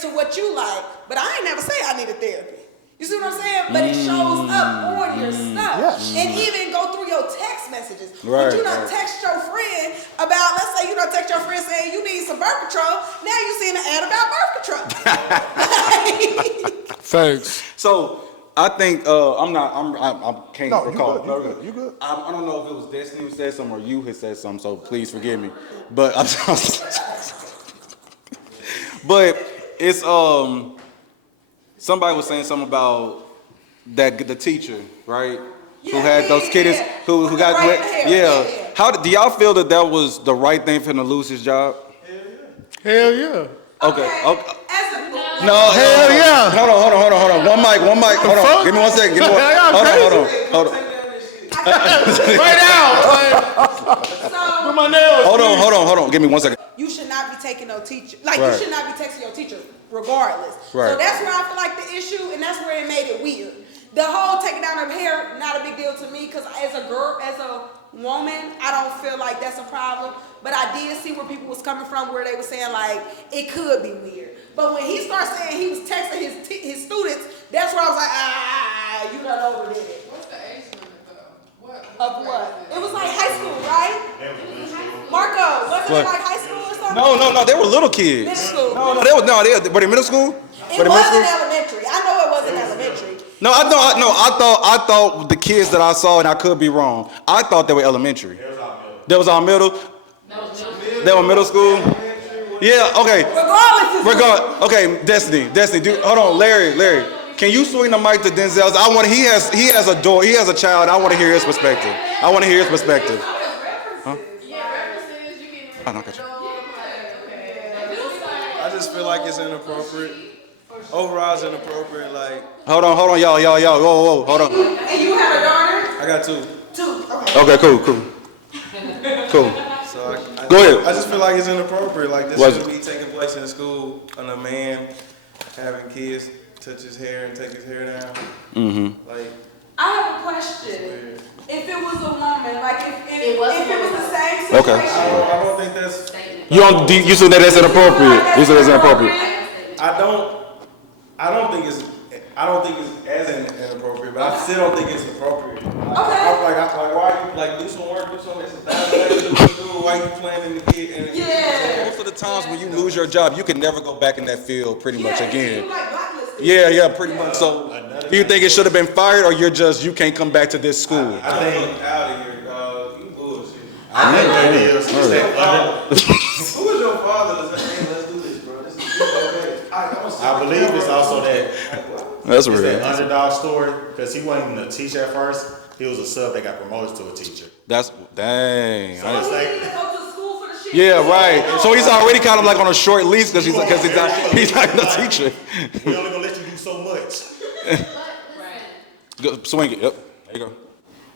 to what you like. But I ain't never say I need a therapy. You see what I'm saying? But it shows up on your stuff. Yes. And even go through your text messages. Right, But you done text your friend about, let's say you done text your friend saying you need some birth control. Now you seeing an ad about birth control. Thanks. So I think I can't No, recall. you good. I don't know if it was Destiny who said something or you had said something. So please forgive me. But but it's somebody was saying something about the teacher, right? Who had those kids who got How do y'all feel that was the right thing for him to lose his job? Hell yeah. Okay. As a, No, Hell yeah. Hold on. One mic. Hold on. Give me 1 second. Hold on. Right now. so With my nails. Hold on. Give me 1 second. you should not be taking no teacher. Right. You should not be texting your teacher regardless. Right. So that's where I feel like the issue, and that's where it made it weird. The whole taking down her hair, not a big deal to me, because as a girl, as a woman, I don't feel like that's a problem. But I did see where people was coming from, where they were saying like it could be weird. But when he started saying he was texting his students, that's where I was like, you done overdid it. What's the age limit though? Of what? It was like high school, right? Marco, wasn't it like high school or something? No, they were little kids. Middle school. They were in middle school? It wasn't elementary. I know it wasn't elementary. No, I thought the kids that I saw, and I could be wrong, I thought they were elementary. They was all middle? They were middle school? Yeah, okay. Regardless. Okay, Destiny, dude, hold on, Larry, can you swing the mic to Denzel's? He has a child, I want to hear his perspective. Huh? Oh, no, gotcha. I just feel like it's inappropriate. Overall, it's inappropriate. Like, Hold on, y'all. Whoa, hold on. And you have a daughter? I got two. Okay, cool. So Go ahead. I just feel like it's inappropriate. Like, this Was shouldn't be taking place in school. And a man having kids touch his hair and take his hair down. Mm-hmm. Like, I have a question. weird. If it was a woman, like if It it wasn't was the same Okay. situation. I don't think that's. You say that that's inappropriate? You say that's inappropriate? I don't think it's as inappropriate, but I still don't think it's appropriate. Like, Okay. why you like do some work, do something? It's a bad thing to do. Why you playing in the kid? Yeah. Most of the times when you lose your job, you can never go back in that field pretty much again. You like blacklisted. Yeah, pretty much. So, do you think it should have been fired, or you can't come back to this school? I think out of here, dog. You bullshit. I think that is. Who was your father to say, hey, let's do this, bro? This is okay. I believe it's also that That's it's real. that underdog story because he wasn't even a teacher at first. He was a sub that got promoted to a teacher. That's dang. So it's You like, need to go to school for the shit. Yeah, right. So he's already kind of like on a short lease because he's not a teacher. we only gonna let you do so much. Go, swing it. Yep. There you go.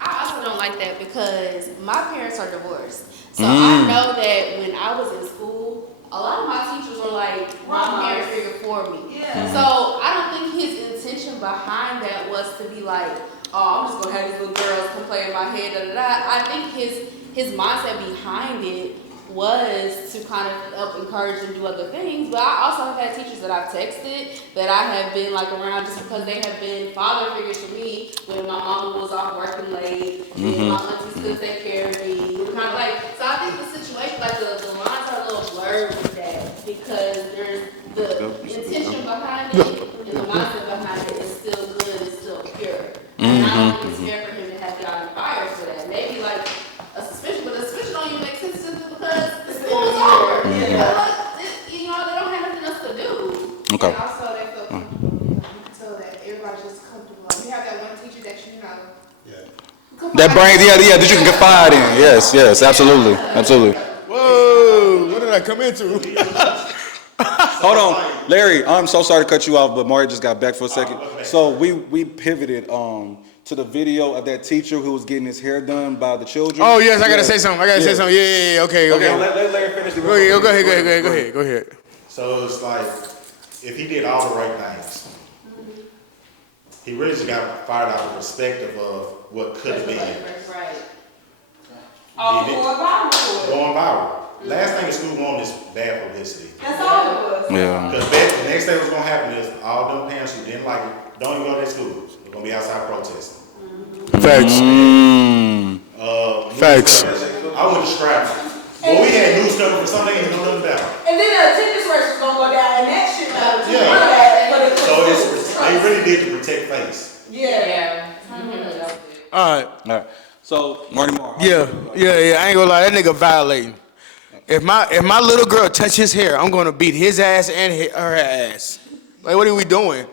I also don't like that because my parents are divorced. So I know that when I was in school, a lot of my teachers were like my parent figure for me. Yeah. So I don't think his intention behind that was to be like, oh, I'm just gonna have these little girls come play in my head, da da da. I think his mindset behind it was to kind of help encourage them to do other things. But I also have had teachers that I've texted that I have been like around just because they have been father figures to me when my mama was off working late and my aunties couldn't take care of me. Kind of like, so I think the situation, like the lines are a little blurred with that because there's the intention behind it and the mindset behind it is still good, it's still pure. And I don't think it's fair for him to have gotten fired for that. Maybe like a suspicion, but a suspicion don't even make sense simply because the school's over. You know, they don't have nothing else to do. Okay. And also they feel comfortable. So that everybody's just comfortable. You have that one teacher that you know. That brain, that you can confide in. Yes, absolutely. Whoa, what did I come into? Hold on, Larry. I'm so sorry to cut you off, but Mario just got back for a second. So we pivoted to the video of that teacher who was getting his hair done by the children. Oh yes, I gotta say something. Yeah. Okay. Let Larry finish the Go ahead. So it's like, if he did all the right things, he really just got fired out of the perspective of what could have been. Right. Oh, He did. going viral for it. Going viral. Last thing the school wanted is bad publicity. That's all it was. Yeah. Because the next thing what's gonna happen is all them parents who didn't like it, don't even go to that school. They're gonna be outside protesting. Facts. Facts. I went to Stratford. Well, we had news cover for something ain't no nothing down. And then the attendance rate was gonna go down, and that shit matters. Yeah. So they really did to protect face. Yeah. All right. All right. So Marty Moore. Yeah. I ain't gonna lie, that nigga violating. If my little girl touch his hair, I'm gonna beat his ass and her ass. Like, what are we doing?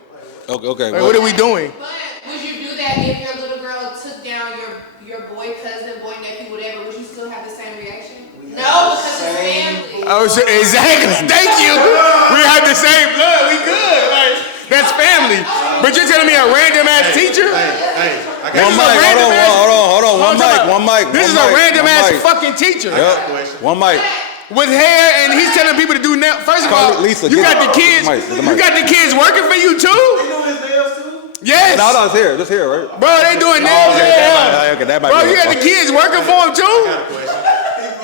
Okay. Like, what are we doing? But would you do that if your little girl took down your boy cousin, boy nephew, whatever? Would you still have the same reaction? No, because it's family. Oh, so, exactly. Thank you. We have the same blood. We good. Like, that's family. But you're telling me a random ass teacher? Hey, I got One mic. Hold on. One mic. This is a random ass fucking teacher. Yep. One mic. With hair, and he's telling people to do now. First of all, Lisa, you get got the kids. You got the kids working for you too. They doing his nails too? Yes. No, it's here. Just here, right? Bro, they doing nails. Okay, that might Bro, be you got the kids working for him too.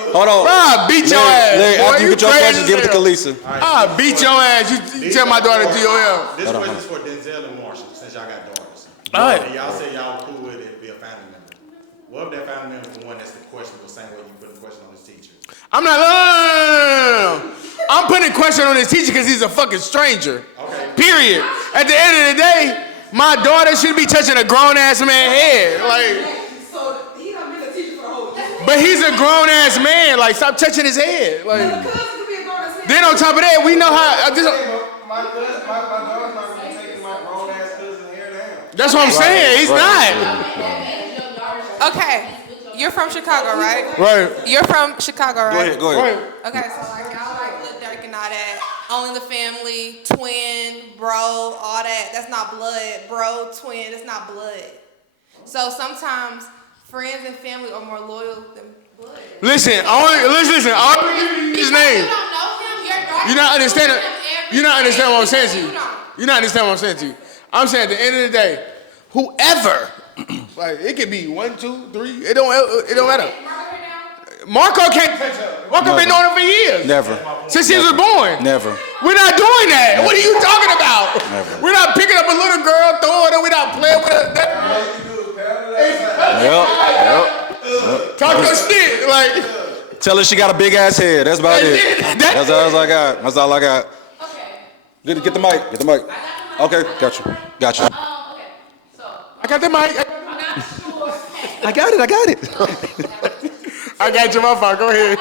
Hold on. I'll beat your ass. Larry, Boy, after you get your crazy question, as give it to hell. Kalisa. I'll beat your ass. You tell my daughter DOL. This question is for Denzel and Marshall, since y'all got daughters. All right. And y'all say y'all cool with it, be a family member. What if that family member is the one that's the question the same way you put the question on his teacher? I'm not. No. I'm putting a question on this teacher because he's a fucking stranger. Okay. Period. At the end of the day, my daughter should be touching a grown ass man's head. Like, So he done been a teacher for the whole year. but he's a grown ass man. Like, stop touching his head. The Like, cousin could be a grown-ass man. then on top of that, we know how. My daughter's not gonna be taking my grown ass cousin hair down. That's what I'm saying. He's not. Okay. You're from Chicago, right? Right. You're from Chicago, right? Go ahead. Okay, so like y'all like Lil Durk and all that. Only the family, twin, bro, all that. That's not blood. Bro, twin, that's not blood. So sometimes friends and family are more loyal than blood. Listen. Listen. I'll give you his name. You don't know him, your daughter. You not understand it. You not understand what I'm saying to you. You don't. You not understand what I'm saying to you. I'm saying at the end of the day, whoever, like it could be 1, 2, 3. It don't matter. Marco can't touch her. Marco been knowing her for years. Never. Since she was born. Never. We're not doing that. What are you Like, Tell her she got a big ass head. That's about it. That's all I got. That's all I got. Okay. Get the mic. Get the mic. Okay, got you. Got you. Okay. So I got the mic. I'm not sure. I got it. I got it. I got you, my fault. Go ahead.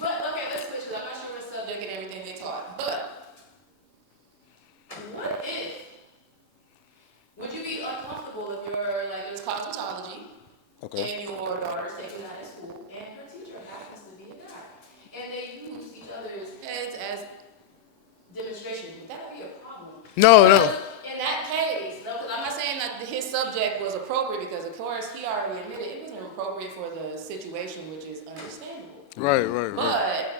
But okay, let's switch it up. I'm not sure what subject and everything they taught. But what if would you be uncomfortable if you're like there's cosmetology Okay. and your daughter's taking that at school and her teacher happens to be a guy and they use each other's heads as demonstration? Would that be a problem? No. Because in that case, no, because I'm not saying that his subject was appropriate because of course he already admitted it wasn't appropriate for the situation, which is understandable. Right. But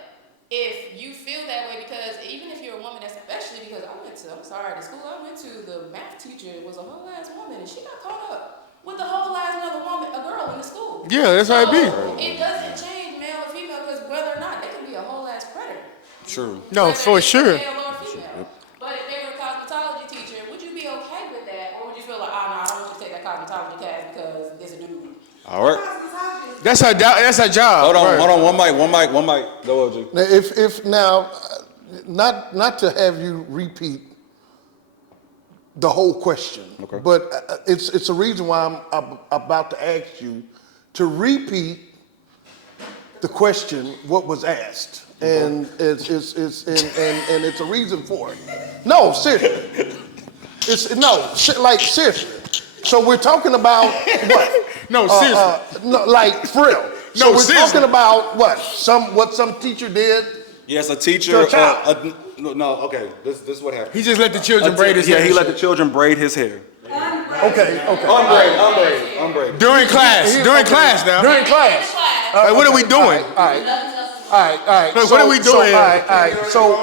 if you feel that way, because even if you're a woman, especially because I'm sorry, the school I went to, the math teacher was a whole ass woman and she got caught up with a whole ass another woman, a girl in the school. Yeah, that's how it be. It doesn't change male or female because whether or not they can be a whole ass predator. True. No, Whether for it's sure. Male or female. But if they were a cosmetology teacher, would you be okay with that, or would you feel like, no, I don't want you to take that cosmetology class because it's a dude? All right. That's her job. Hold on. Right. Hold on. One mic. Go, OG. Now, if now, not to have you repeat the whole question, Okay. but it's a reason why I'm about to ask you to repeat the question what was asked, and it's a reason for it. No, seriously, seriously. So we're talking about what? No, seriously. No, like for real. No, So we're seriously. talking about what some teacher did. Yes, a teacher. To a child. Okay. This is what happened. He just let the children braid his hair. Yeah, he let the children braid his hair. Okay. Unbraid. During class now. During class. Like, what are we doing? All right. Look, what are we doing? So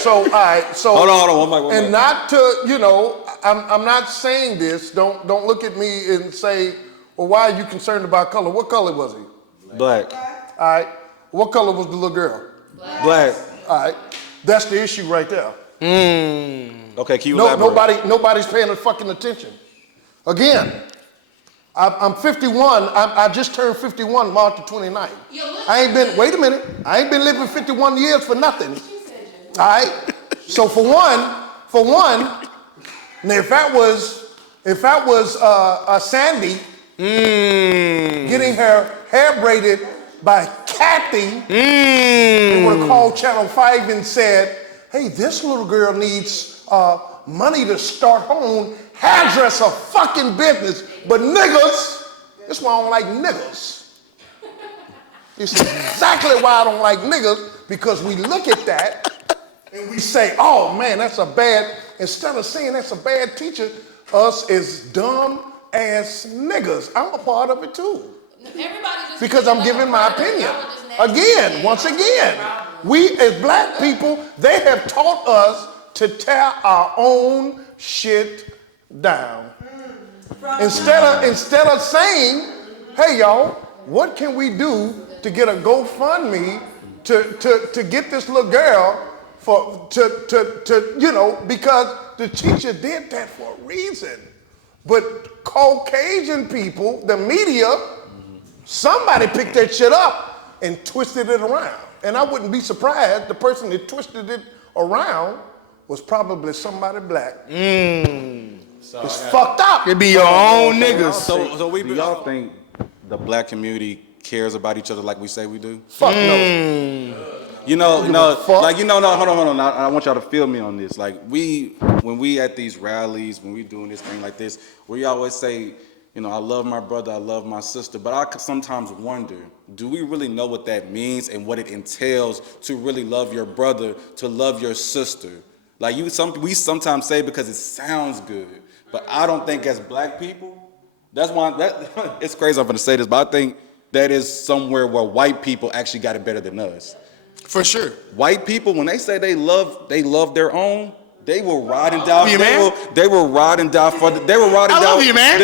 Hold on. One mic. and not to, I'm not saying this. Don't look at me and say, well, why are you concerned about color? What color was he? Black. All right. What color was the little girl? Black. All right. That's the issue right there. Okay, can you elaborate? Nobody's paying fucking attention. Again, I'm 51. I just turned 51 March the 29th. Wait a minute. I ain't been living 51 years for nothing. All right. So for one, now if that was Sandy getting her hair braided by Kathy, they would have called Channel 5 and said, hey, this little girl needs money to start her own hairdresser fucking business. But niggas, that's why I don't like niggas. This is exactly why I don't like niggas, because we look at that and we say, oh man, instead of saying that's a bad teacher, us as dumb ass niggas. I'm a part of it too. Because I'm giving my opinion. Once again, we as black people, they have taught us to tear our own shit down. Instead of saying, hey y'all, what can we do to get a GoFundMe to get this little girl because the teacher did that for a reason. But Caucasian people, the media, somebody picked that shit up and twisted it around. And I wouldn't be surprised the person that twisted it around was probably somebody black. It's fucked up. It be your own niggas. So do y'all think the black community cares about each other like we say we do? Fuck no. No, hold on. I want y'all to feel me on this. Like when we at these rallies, when we doing this thing like this, we always say, I love my brother, I love my sister, but I sometimes wonder, do we really know what that means and what it entails to really love your brother, to love your sister? Like we sometimes say because it sounds good, but I don't think as black people, that's why it's crazy I'm gonna say this, but I think that is somewhere where white people actually got it better than us. For sure. White people, when they say they love their own, they will ride and die. They will ride and die for. They will ride and die. I love you, man.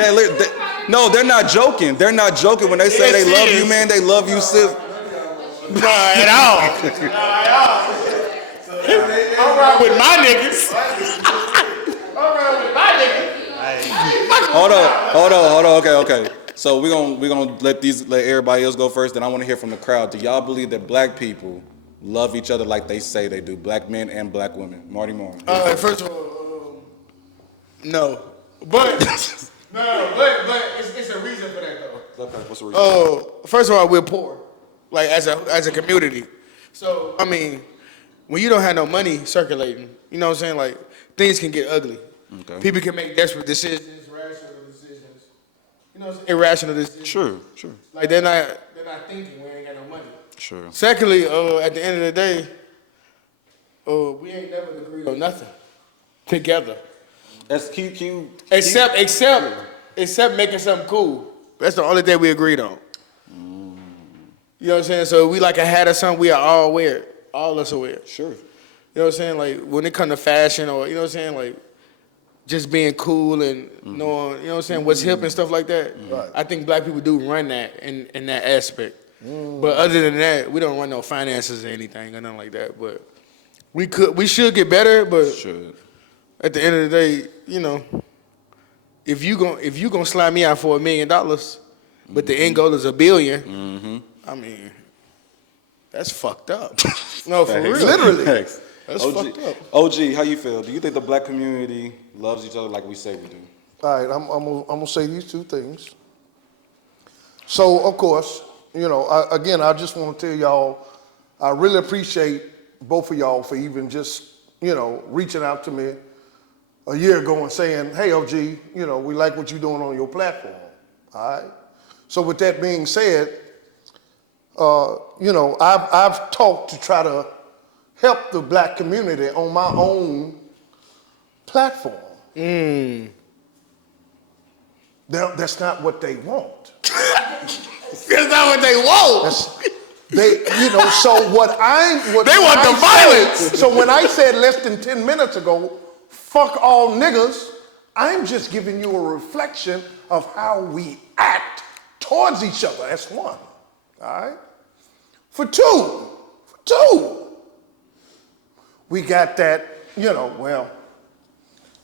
No, they're not joking. They're not joking when they say they love you, man. They love you, sis. Not at all. All right with my niggas. All right with my niggas. Hold on. Okay. So we gonna let everybody else go first. Then I want to hear from the crowd. Do y'all believe that black people love each other like they say they do? Black men and black women. Marty Moore. First of all, no, but it's a reason for that though. Okay, what's the reason? First of all, we're poor, like as a community. So I mean, when you don't have no money circulating, you know what I'm saying? Like things can get ugly. Okay. People can make desperate decisions, rational decisions. You know what I'm saying? Irrational decisions. Sure. Like they're not thinking when they ain't got no money. Sure. Secondly, at the end of the day, we ain't never agreed on nothing together. That's cute. Except making something cool. That's the only thing we agreed on. You know what I'm saying? So we like a hat or something, we are all aware. All us aware. Sure. You know what I'm saying? Like when it comes to fashion or, you know what I'm saying? Like just being cool and knowing, you know what I'm saying, what's hip and stuff like that. Right. I think black people do run that in that aspect. But other than that, we don't run no finances or anything or nothing like that. But we should get better, but at the end of the day, you know, if you gonna slide me out for $1 million, but the end goal is $1 billion, I mean, that's fucked up. No, for real. Literally. Thanks. That's fucked up. OG, how you feel? Do you think the black community loves each other like we say we do? All right, I'm gonna say these two things. So, of course, you know, I just want to tell y'all, I really appreciate both of y'all for even just, you know, reaching out to me a year ago and saying, hey, OG, you know, we like what you're doing on your platform, all right? So with that being said, you know, I've talked to try to help the black community on my own platform. That's not what they want. That's not what they want. You know, so they want the violence. So when I said less than 10 minutes ago, fuck all niggas, I'm just giving you a reflection of how we act towards each other. That's one, all right? For two, we got that, you know, well,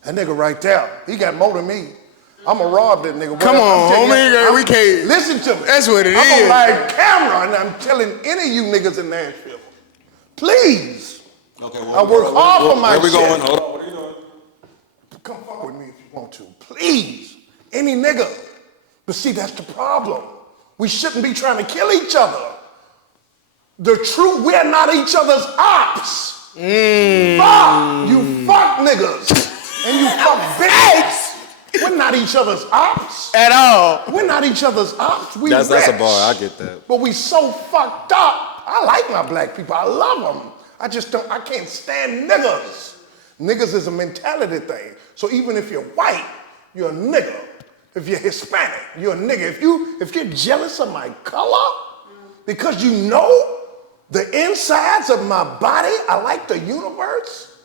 that nigga right there, he got more than me. I'm going to rob that nigga. Come on, homie, we can't. Listen to me. That's what it I'm is. on live camera, and I'm telling any of you niggas in Nashville, please. Okay, I work hard for my shit. Where we going? Hold on. What are you doing? Come fuck with me if you want to. Please. Any nigga. But see, that's the problem. We shouldn't be trying to kill each other. We're not each other's ops. Fuck. You fuck niggas. And you fuck bitches. We're not each other's ops. At all. We're not each other's ops. That's a bar. I get that. But we so fucked up. I like my black people. I love them. I can't stand niggas. Niggas is a mentality thing. So even if you're white, you're a nigga. If you're Hispanic, you're a nigga. If you're jealous of my color, because you know the insides of my body, I like the universe,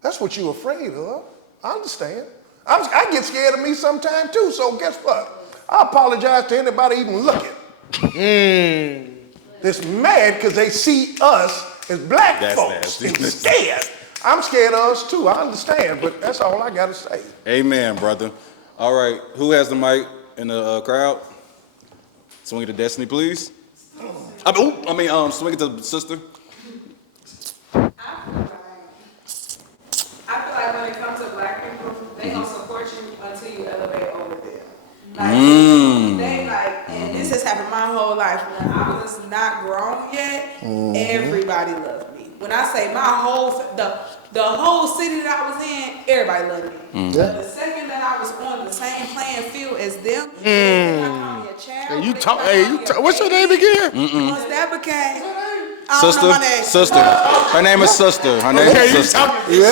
that's what you're afraid of. I understand. I get scared of me sometimes too, so guess what? I apologize to anybody even looking. That's mad because they see us as black folks instead. I'm scared of us too, I understand, but that's all I gotta say. Amen, brother. All right, who has the mic in the crowd? Swing it to Destiny, please. Swing it to the sister. I feel like when it comes to black people, they gonna support you until you elevate over them. And this has happened my whole life. When I was not grown yet, everybody loved me. When I say the whole city that I was in, everybody loved me. But the second that I was on the same playing field as them, they called me a child. What's your name again? Once that became Sister. Her name is Sister.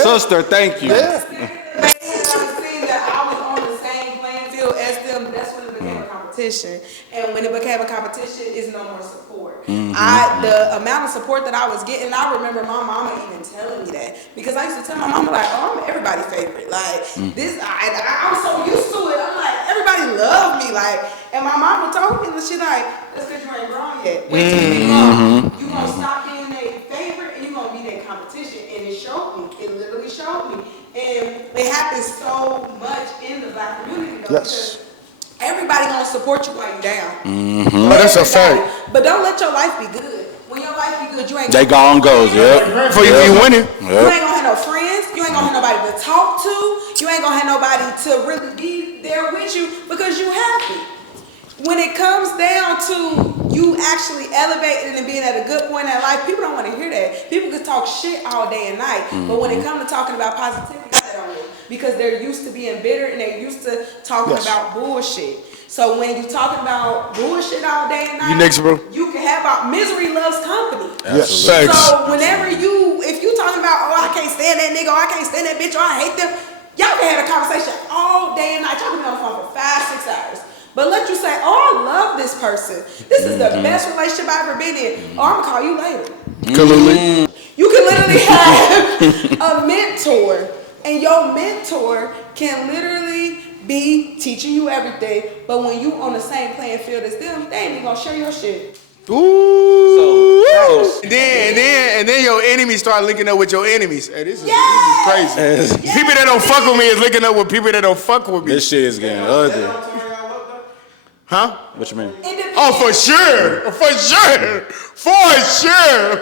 Sister, thank you. Seeing that I was on the same playing field as them, that's when it became a competition. And when it became a competition, it's no more support. The amount of support that I was getting, I remember my mama even telling me that. Because I used to tell my mama, like, oh, I'm everybody's favorite. Like, I was so used to it. I'm like, everybody loved me. Like, and my mama told me, and she like, that's because you ain't grown yet. Wait till you be grown. You gonna stop being their favorite, and you gonna be their in competition, and it showed me. It literally showed me. And it happens so much in the black community, though, Yes. because everybody gonna support you while you down. Oh, that's a fact. But don't let your life be good. When your life be good, you ain't They gone goes, yeah. For you be winning. You ain't gonna have no friends. You ain't gonna have nobody to talk to. You ain't gonna have nobody to really be there with you because you happy. When it comes down to you actually elevating and being at a good point in life, people don't want to hear that. People can talk shit all day and night, but when it comes to talking about positivity, they don't want it because they're used to being bitter and they're used to talking about bullshit. So when you talking about bullshit all day and night, You next, bro. you can have about misery loves company. Yes. Facts. So whenever if you talking about, oh, I can't stand that nigga, or I can't stand that bitch, or I hate them, y'all can have a conversation all day and night. Y'all can be on the phone for 5-6 hours. But let you say, oh, I love this person. This is the best relationship I've ever been in. Oh, I'm gonna call you later. You can literally have a mentor, and your mentor can literally be teaching you everything. But when you on the same playing field as them, they ain't even gonna share your shit. Ooh. And then your enemies start linking up with your enemies. Hey, this is crazy. People that don't fuck with me is linking up with people that don't fuck with me. This shit is getting ugly. Huh? What you mean? Oh, for sure. For sure.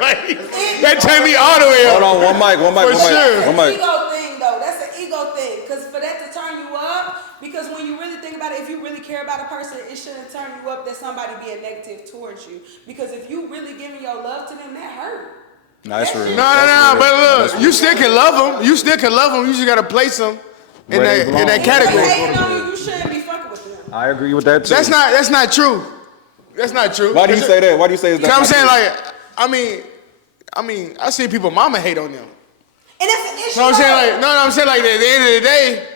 Like, that turned me all the way up. Hold on, one mic. Sure. One That's mic. an ego thing, though. That's an ego thing. Because for that to turn you up, because when you really think about it, if you really care about a person, it shouldn't turn you up that somebody being negative towards you. Because if you really giving your love to them, that hurt. Nah, that's real. No, but look, you still can love them. You still can love them. You just got to place them in that category. If they hating on you, you shouldn't be fucking with them. I agree with that too. That's not true. That's not true. Why do you say that? Why do you say it's that? I'm saying, like, I mean, I see people mama hate on them. And that's an issue. No, I'm saying like, I'm saying like at the end of the day,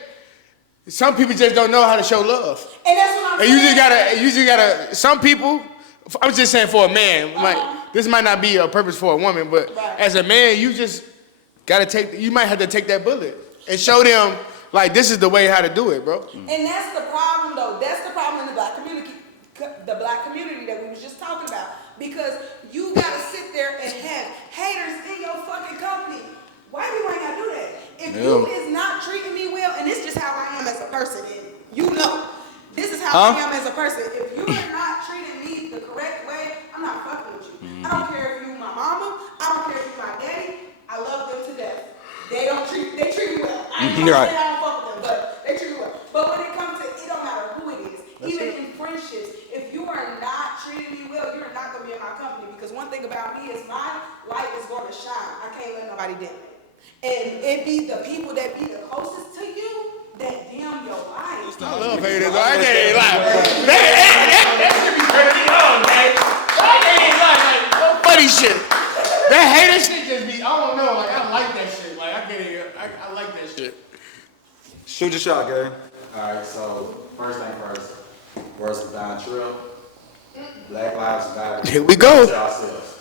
some people just don't know how to show love. And that's what I'm And saying. you just gotta, some people, I'm just saying for a man, like, this might not be a purpose for a woman, but as a man, you just gotta you might have to take that bullet and show them, like, this is the way how to do it, bro. And that's the problem, though. That's the problem in the black community that we was just talking about. Because you gotta sit there and have haters in your fucking company. Why you ain't gotta do that? If you is not treating me well, and this is just how I am as a person, and you know, this is how I am as a person. If you are not treating me the correct way, I'm not fucking with you. I don't care if you my mama, I don't care if you my daddy. I love them to death. They treat me well. I ain't gonna say I don't fuck with them, but they treat me well. But when it comes to, it don't matter who it is. Even in friendships, if you are not treating me well, you're not gonna be in my company. Because one thing about me is my light is going to shine. I can't let nobody dim it. And it be the people that be the closest to you that dim your light. I love haters. I can't even lie. That should be turning me on, man. I can't even lie. Like, no funny shit. That hater shit just be, I don't know. Like, I like that shit. Like, I like that shit. Shoot your shot, gang. Alright, so first thing first, words of Don Trill. Black Lives Matter. Here we go. To ourselves.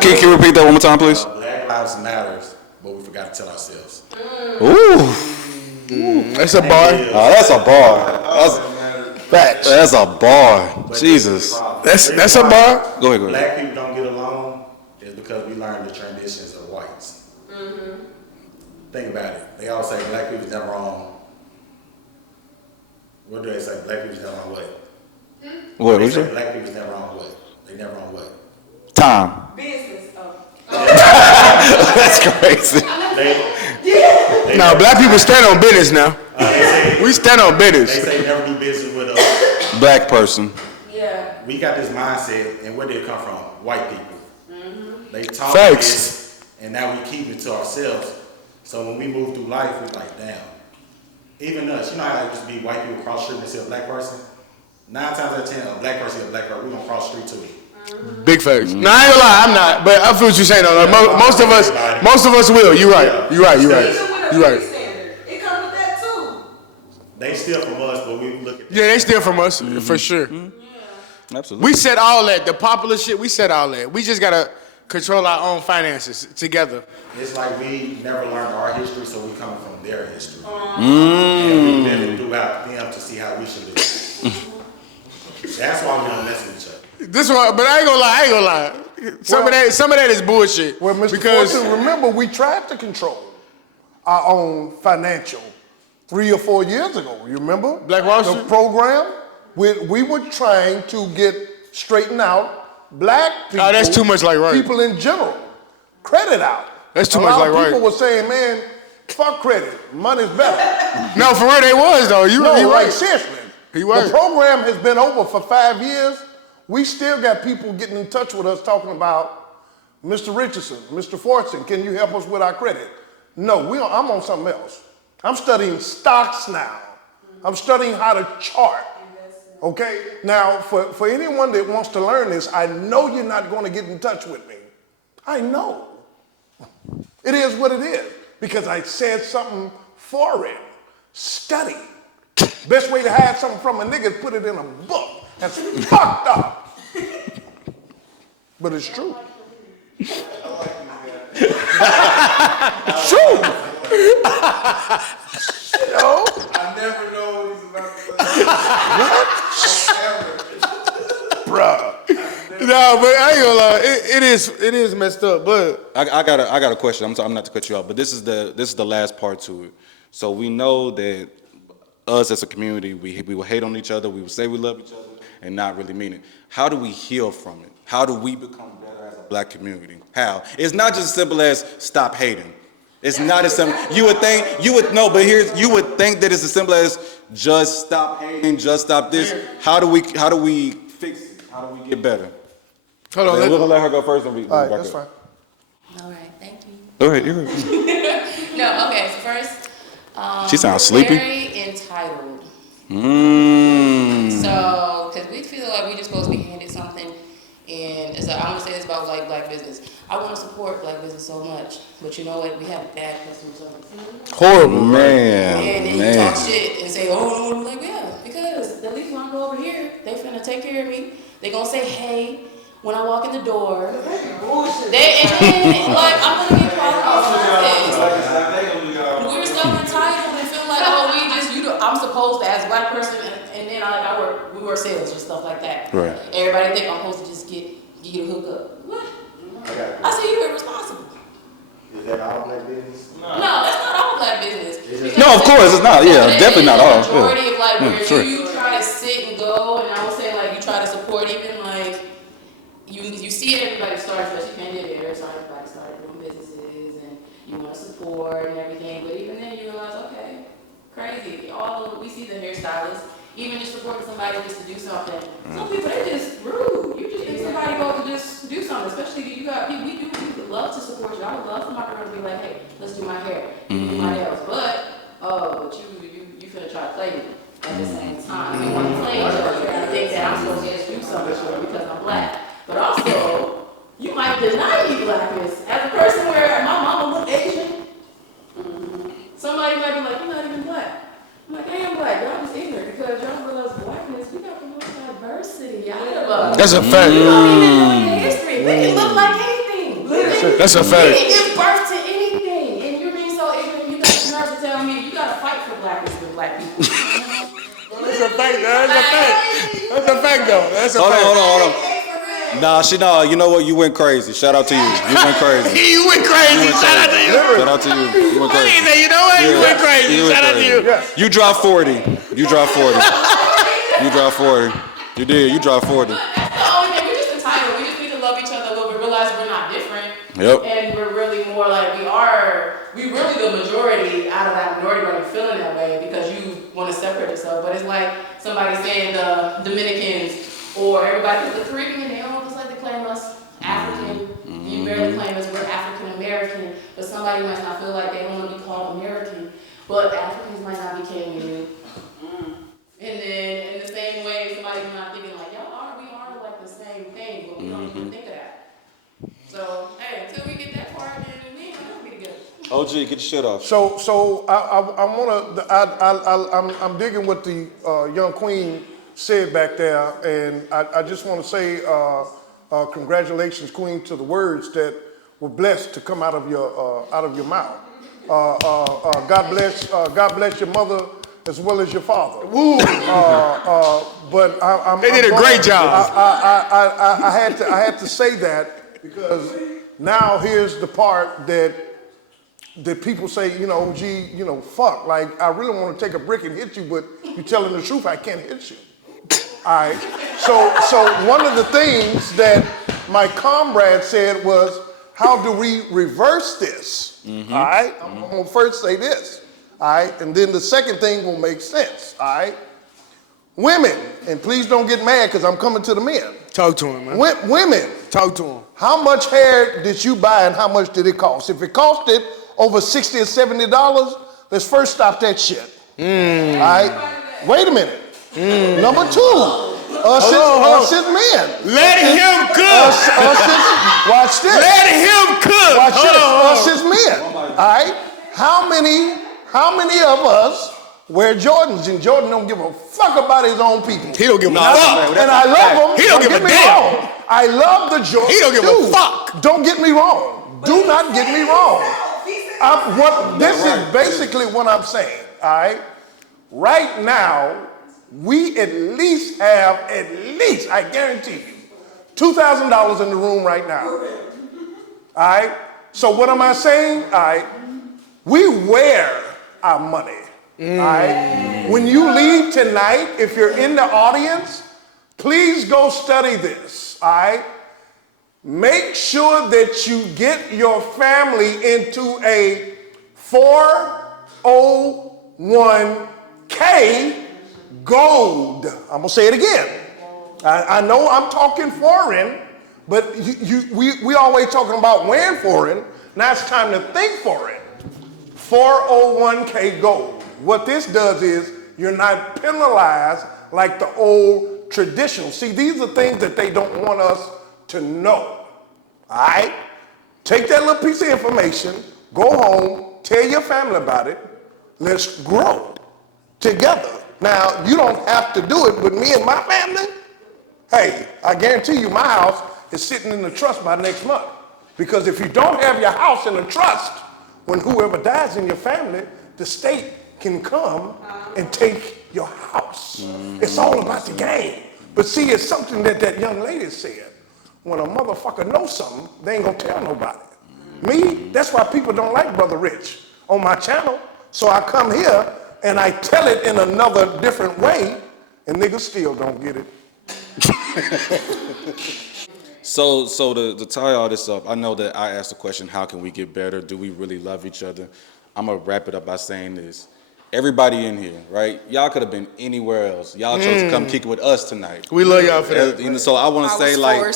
Can you repeat that one more time, please? Black Lives Matters, but we forgot to tell ourselves. Ooh. That's a bar. Oh, that's a bar. Facts. That's a bar. Jesus. That's a bar. Go ahead. Black people don't get along is because we learned the traditions of whites. Think about it. They all say black people's never wrong. What do they say? Black people's never wrong what? What They you say say? black people's never wrong what? They never wrong what? Time. Business. That's crazy. Now, black people stand on business now. We stand on They business. say never do business with us. Black person. Yeah. We got this mindset, and where did it come from? White people. They taught Facts. this, and now we keep it to ourselves. So when we move through life, we're like, damn. Even us, you know how it used to be white people cross the street and see a black person? 9 times out of 10, a black person is a black person. We're gonna cross the street too. Big facts. No, I ain't gonna lie, I'm not. But I feel what you're saying. Though. Like, most of us will. You're right. Even with a beauty standard, it comes with that too. They steal from us, but we look at them. Yeah, they steal from us for sure. Absolutely. We said all that. The popular shit. We said all that. We just gotta control our own finances together. It's like we never learned our history, so we coming from their history. And we living throughout them to see how we should live. That's why we don't mess with each other. This one, but I ain't gonna lie. Some of that is bullshit. Well, Mr. Fortune, remember we tried to control our own financial 3 or 4 years ago. You remember? Black Wall The Street? program, we were trying to get straightened out black people. Oh, that's too much like right. People in general. Credit out. That's too much like A lot of people right. were saying, man, fuck credit. Money's better. No, for real, they was though. He Like right. seriously. He right. The program has been over for 5 years. We still got people getting in touch with us talking about Mr. Richardson, Mr. Fortson, can you help us with our credit? No, I'm on something else. I'm studying stocks now. I'm studying how to chart. Okay? Now, for anyone that wants to learn this, I know you're not going to get in touch with me. I know. It is what it is. Because I said something foreign. Study. Best way to hide something from a nigga is put it in a book. That's fucked up. But it's true. True. You know? I never know what he's about to say. Bruh. No, but I ain't gonna lie. It is messed up. But I got a question. I'm sorry, I'm not to cut you off, but this is the last part to it. So we know that us as a community, we will hate on each other. We will say we love each other and not really mean it. How do we heal from it? How do we become better as a black community? How? It's not just as simple as stop hating. It's not as simple. You would think that it's as simple as just stop hating, just stop this. How do we fix it? How do we get better? hold on. We're gonna let her go first and we All right, back that's up. fine. All right, thank you. Go ahead, you're right. No, okay, so first, She sounds sleepy. very entitled. Mmm. So, because we feel like we just supposed to be handed something, and it's like, I'm gonna say this about like black business. I want to support black business so much, but you know what? We have bad customer service. Horrible, man. And then you talk shit and say, oh, I'm like, yeah, because at least when I go over here, they finna take care of me. They gonna say, hey, when I walk in the door. And then, like, I'm gonna get qualified service. We're so entitled and feel like, oh, I'm supposed to, as a black person, and then we work sales and stuff like that. Right. Everybody think I'm supposed to just give you the hookup. What? I say you're irresponsible. Is that all black business? No, that's not all black business. No, of course it's not. Yeah, definitely not all. The majority of like where sure. you try to sit and go, and I would say like you try to support even like you see everybody start, especially pandemic, everybody started doing businesses and you want to support and everything, but even then you realize, okay, crazy. We see the hairstylists, even just supporting somebody just to do something. Some people, they just rude. You just think somebody go to just do something, especially you got people, we would love to support you. I would love for my girl to be like, hey, let's do my hair, do my nails. But you finna try to play me at the same time. You want to play each other and think that I'm supposed to just do something for you because I'm black. But also, you might deny me blackness. As a person where my mama look Asian, somebody might be like, you're not even black. I'm like, I am black. Y'all just ignorant because y'all realize blackness, we got the most diversity out of us. That's a fact. You don't even know your history. We can look like anything. That's a We fact. can give birth to anything. And you're being so ignorant, you got the nerve to tell me you got to fight for blackness with black people. That's a fact. That's a fact, though. That's a fact. Hold on. Nah, you know what? You went crazy. Shout out to you. You went crazy. You went crazy. Shout out to you. Shout out to you. You went I crazy. didn't say, you know what? You went crazy. Shout out to you. You dropped 40. You dropped 40. You dropped 40. You did. You dropped 40. That's the only thing. We're just entitled. We just need to love each other a little bit, realize we're not different. Yep. And we're really more like we really the majority out of that minority when you're feeling that way because you want to separate yourself. But it's like somebody saying the Dominicans or everybody, because the Caribbean, they don't just like to claim us African. You barely claim us, we're African American. But somebody might not feel like they don't want to be called American. But Africans might not be claiming you. And then in the same way, somebody's not thinking like, we are like the same thing, but we don't even think of that. So, hey, until we get that far, then we ain't gonna be together. OG, get your shit off. So I'm digging what the young queen said back there, and I just want to say congratulations, Queen, to the words that were blessed to come out of your mouth. God bless your mother as well as your father. Woo. But They did a great job. I had to say that Because now here's the part that people say, you know, gee, you know, fuck, like I really want to take a brick and hit you, but you're telling the truth, I can't hit you. All right. So one of the things that my comrade said was, how do we reverse this? All right. I'm gonna first say this. All right. And then the second thing will make sense. All right. Women, and please don't get mad because I'm coming to the men. Talk to him, man. Women. Talk to him. How much hair did you buy and how much did it cost? If it costed over $60 or $70, let's first stop that shit. All right? Wait a minute. Number two, us as men. Let him cook. Watch this. Let him cook. Watch this. Us as men. All right? How many of us wear Jordans and Jordan don't give a fuck about his own people? He don't give a fuck. And I love him. He don't give a damn. Wrong. I love the Jordans. He don't give a fuck. Don't get me wrong. Do not get me wrong. This is basically what I'm saying, all right? Right now, we at least have, I guarantee you, $2,000 in the room right now. All right? So what am I saying? All right? We wear our money. All right? When you leave tonight, if you're in the audience, please go study this. All right? Make sure that you get your family into a 401k gold. I'm gonna say it again. I know I'm talking foreign, but we always talking about wearing foreign. Now it's time to think foreign. 401k gold. What this does is you're not penalized like the old traditional. See, these are things that they don't want us to know. All right? Take that little piece of information, go home, tell your family about it. Let's grow together. Now, you don't have to do it, but me and my family, hey, I guarantee you my house is sitting in the trust by next month. Because if you don't have your house in the trust, when whoever dies in your family, the state can come and take your house. It's all about the game. But see, it's something that young lady said. When a motherfucker knows something, they ain't gonna tell nobody. Me, that's why people don't like Brother Rich on my channel. So I come here and I tell it in another different way, and niggas still don't get it. So to tie all this up, I know that I asked the question, how can we get better? Do we really love each other? I'm gonna wrap it up by saying this. Everybody in here, right? Y'all could have been anywhere else. Y'all chose to come kick it with us tonight. We love y'all for that. So I want to say, like,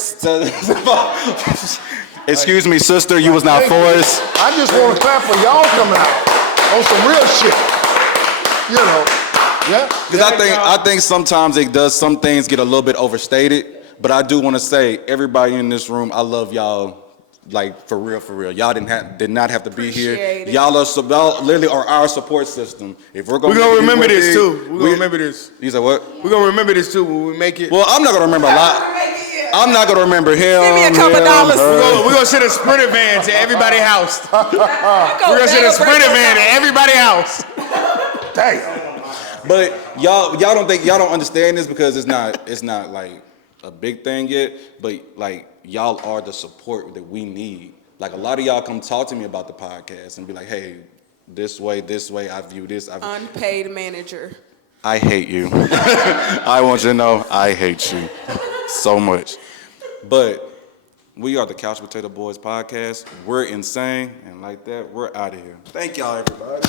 excuse me, sister, you was not forced. I just want to clap for y'all coming out on some real shit. You know, yeah. Because I think sometimes some things get a little bit overstated. But I do want to say, everybody in this room, I love y'all. Like, for real. Y'all did not have to be here. Y'all literally are our support system. If we're gonna remember this too. We're gonna remember this. You said what? We're gonna remember this too when we make it. Well, I'm not gonna remember a lot. I'm not gonna remember him. Give me a couple dollars. We're gonna send a Sprinter van to everybody's house. We're gonna send a Sprinter van to everybody's house. Damn. But y'all don't understand this because it's not like a big thing yet. But like, y'all are the support that we need. Like, a lot of y'all come talk to me about the podcast and be like, hey, this way, I view this. Unpaid manager. I hate you. I want you to know I hate you so much. But we are the Couch Potato Boys podcast. We're insane, and like that, we're out of here. Thank y'all, everybody.